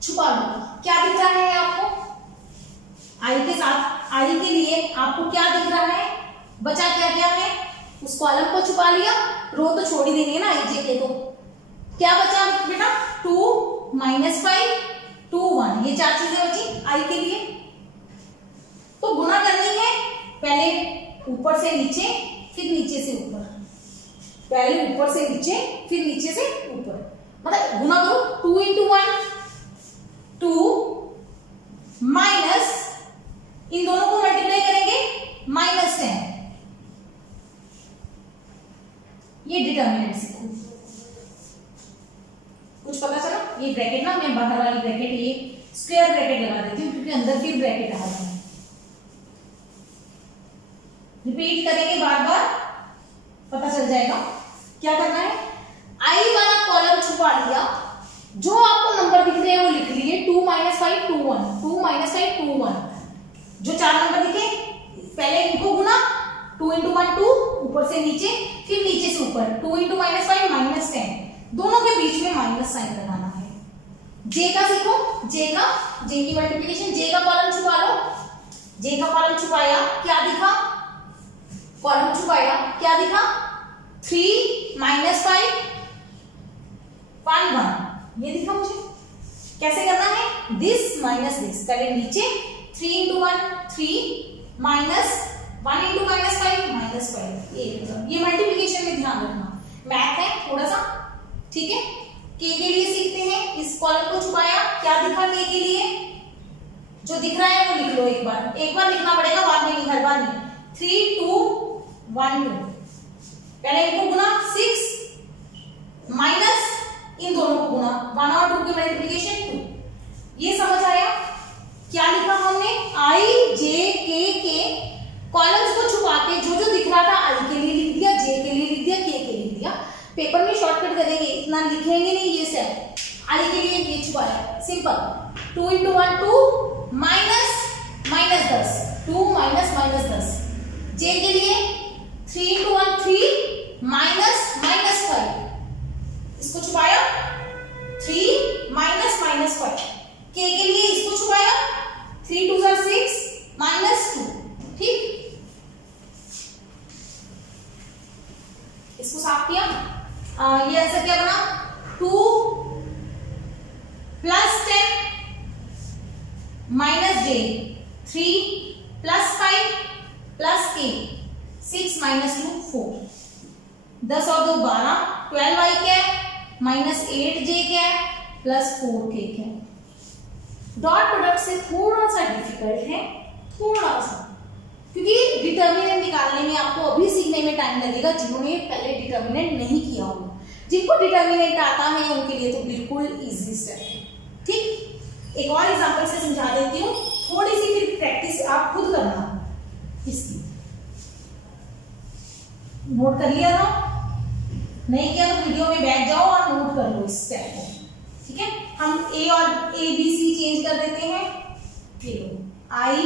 छुपा लो। क्या दिख रहा है आपको? आई के साथ, आई के लिए आपको क्या दिख रहा है? बचा क्या क्या है? उस कॉलम को छुपा लिया, रो तो छोड़ ही देनी है ना आई जे के, तो क्या बचा बेटा? 2 -5 2 1, ये 4 चीजें बची आई के लिए। तो गुना करनी है, पहले ऊपर से नीचे, फिर नीचे से ऊपर, पहले ऊपर से नीचे, फिर नीचे से ऊपर, मतलब गुना करो। 2 × 1 2 माइनस, इन दोनों को मल्टीप्लाई करेंगे -10, ये डिटर्मिनेंट सीखो। कुछ पता चला? ये ब्रैकेट ना, मैं बाहर वाली ब्रैकेट, ये स्क्वायर ब्रैकेट लगा देती हूँ क्योंकि अंदर फिर ब्रैकेट आ रहा है। रिपीट करेंगे बार बार, पता चल जाएगा। क्या करना है? आई वाला कॉलम छुपा लिया, जो आपको नंबर दिख रहे हैं वो लिख लिए, 2 -5 2 1, 2 -5 2 1, जो 4 नंबर दिखे पहले इनको गुना, 2 × 1 2, ऊपर से नीचे, फिर नीचे से ऊपर, 2 × -5 -10, दोनों के बीच में माइनस साइन लगाना है। जे का सीखो, जे की मल्टीप्लिकेशन, जे का कॉलम छुपा लो, जे का कॉलम छुपाया, क्या दिखा? कॉलम छुपाया, क्या दिखा? 3 -5 1 1, ये दिखा मुझे। कैसे करना है? दिस माइनस दिस, पहले नीचे 3 × 1 3 माइनस 1 × -5 -5, ये मल्टीप्लिकेशन में ध्यान रखना, मैथ है थोड़ा सा, ठीक है। के लिए सीखते हैं, इस कॉलम को छुपाया, क्या दिखा के लिए, जो दिख रहा है वो लिख लो एक बार लिखना पड़ेगा, बाद में नहीं, हर बार नहीं। 3 2 1 2, पहले इनको गुना 6 माइनस इन दोनों को गुना 1 और 2 की मल्टीप्लिकेशन 2। ये समझ आया? क्या लिखा हमने, आई जे के कॉलम्स को छुपा के जो जो दिख रहा था आई के लिए लिख दिया, जे के लिए लिख दिया, के लिए लिख दिया। पेपर में शॉर्टकट करेंगे, इतना लिखेंगे नहीं ये सब। आई के लिए ये छुपाया, सिंपल। 2 × 1 2 minus 10, 2 minus 10। जे के लिए 3 × 1 3 माइनस 5, इसको छुपाया 3 माइनस 5। के लिए इसको छुपाया 3 2 6 माइनस 2, ठीक। इसको साफ किया, ये आंसर क्या बना, 2 + 10 - j, 3 + 5 + k, 6 - 2 4, 10 और 2 12, 12i cap minus 8j cap plus 4k cap. Dot product से थोड़ा सा डिफिकल्ट है, थोड़ा सा, क्योंकि डिटर्मिनेंट निकालने में आपको अभी सीखने में टाइम लगेगा जिन्होंने पहले डिटर्मिनेंट नहीं किया होगा। जिनको डिटर्मिनेंट आता है उनके लिए तो बिल्कुल इजी स्टेप है, ठीक। एक और एग्जांपल से समझा देती हूँ, थोड़ी सी फिर प्रैक्टिस आप खुद करना इसकी। नोट कर लिया ना, नहीं किया तो वीडियो में बैठ जाओ और नोट कर लो इस स्टेप को, ठीक है। हम ए और ए बी सी चेंज कर देते हैं, आई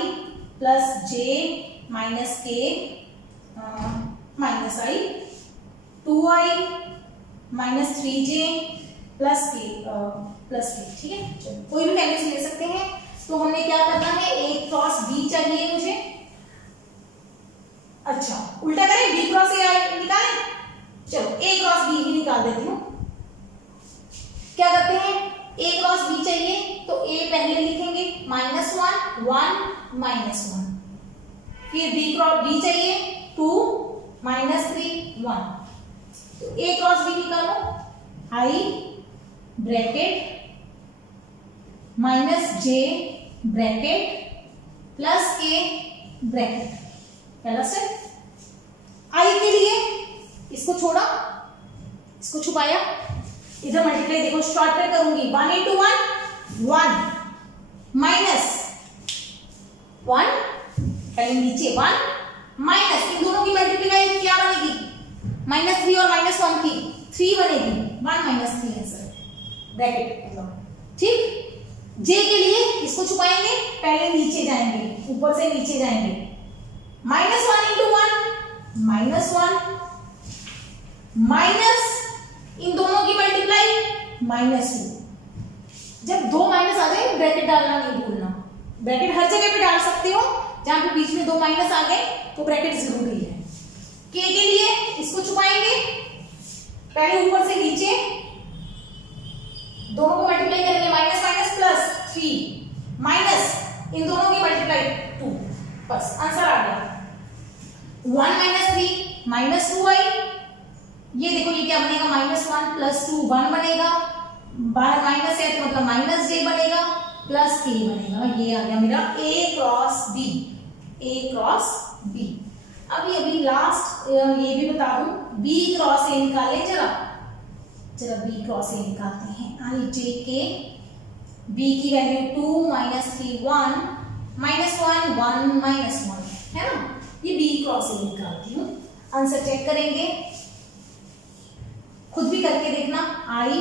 + j - k - i, 2i - 3j + k, ठीक है। कोई भी वैल्यूज ले सकते हैं। तो हमने क्या करना है, a क्रॉस b चाहिए मुझे। अच्छा, उल्टा करें, b क्रॉस a निकालें, चलो a क्रॉस b ही निकाल देती हूँ। क्या करते हैं, a क्रॉस b चाहिए तो a पहले लिखेंगे -1 1 -1, फिर b क्रॉस b चाहिए 2 -3 1, तो a क्रॉस b निकालो, i bracket -j bracket plus k bracket, पहला स्टेप। i के लिए इसको छोड़ा, इसको छुपाया, इधर मल्टीप्लाई देखो, शॉर्टकट करूंगी, 1 × 1 1 माइनस 1, पहले नीचे 1 माइनस, इन दोनों की मल्टीप्लाई क्या बनेगी, -3 और -1 की 3 बनेगी, 1 - 3 आंसर, ब्रैकेट, ठीक। जे के लिए इसको छुपाएंगे, पहले नीचे जाएंगे, ऊपर से नीचे जाएंगे, -1 × 1 -1 माइनस इन दोनों की मल्टीप्लाई -2। जब 2 माइनस आ जाए ब्रैकेट डालना नहीं भूलना, ब्रैकेट हर जगह पे डाल सकते हो, जहां पे बीच में 2 माइनस आ गए तो ब्रैकेट जरूरी है। के लिए इसको छुपाएंगे, पहले ऊपर से नीचे दोनों को मल्टीप्लाई करेंगे, -3 माइनस इन दोनों की मल्टीप्लाई 2, बस आंसर आ गया। 1 - 3 -2i, ये देखो ये क्या बनेगा, -1 + 2 1 बनेगा, बाहर माइनस है तो मतलब -j बनेगा प्लस k बनेगा, ये आ गया मेरा a क्रॉस b। अभी लास्ट ये भी बता दूं, b क्रॉस a निकाले, जरा b क्रॉस a निकालते हैं। आई जे के, b की वैल्यू 2 - 3 1 -1 1 -1 है ना, ये b क्रॉस a निकालती हूँ। आंसर चेक करेंगे, खुद भी करके देखना, i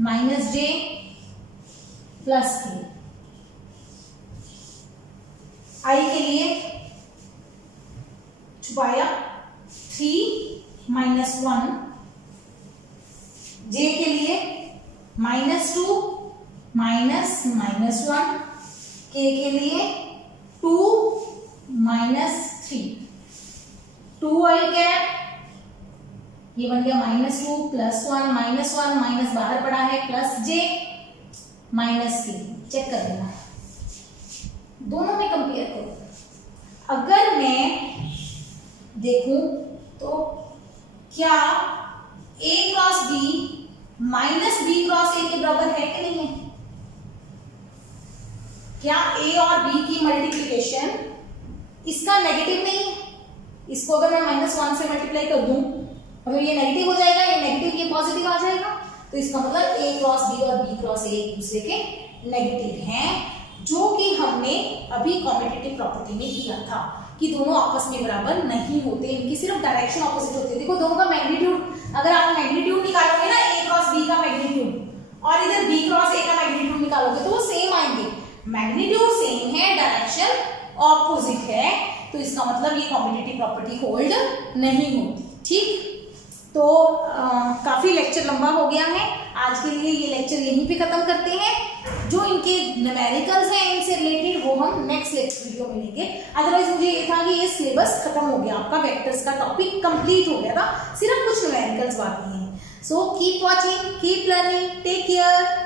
-j plus k। i के लिए छुपाया 3 - 1, j के लिए -2 -1, k के लिए 2 - 3, 2i कैप, ये बन गया -2 + 1 -1 माइनस बाहर पड़ा है, प्लस j -k। चेक कर लेना, दोनों में कंपेयर करो। अगर मैं देखूं तो क्या a cross b minus b cross a के बराबर है कि नहीं है? क्या ए और बी की मल्टीप्लीकेशन इसका नेगेटिव नहीं है? इसको अगर मैं -1 से मल्टीप्लाई कर दूं, अगर ये नेगेटिव हो जाएगा, ये नेगेटिव ये पॉजिटिव आ जाएगा, तो इसका मतलब ए क्रॉस बी और बी क्रॉस ए एक दूसरे के नेगेटिव हैं, जो कि हमने अभी कॉम्पिटिटिव प्रॉपर्टी में किया था कि दोनों आपस में बराबर नहीं होते, इनकी सिर्फ डायरेक्शन ऑपोजिट होती है। देखो दोनों का मैग्नीट्यूड, अगर आप मैग्नीट्यूड निकालोगे ना ए क्रॉस बी का मैग्नीट्यूड और इधर बी क्रॉस ए का मैग्नीट्यूड निकालोगे तो वो सेम आएंगे, मैग्नीट्यूड सेम है, डायरेक्शन ऑपोजिट है, तो इसका मतलब ये कॉम्पिटिटिव प्रॉपर्टी होल्ड नहीं होती। ठीक, तो काफी लेक्चर लंबा हो गया है, आज के लिए ये लेक्चर यहीं पे खत्म करते हैं। जो इनके न्यूमेरिकल्स हैं इनसे रिलेटेड वो हम नेक्स्ट लेक्चर वीडियो में लेंगे। अदरवाइज मुझे ये था कि ये सिलेबस खत्म हो गया, आपका वेक्टर्स का टॉपिक कंप्लीट हो गया था, सिर्फ कुछ न्यूमेरिकल्स बाकी हैं। So keep watching, keep learning, take care.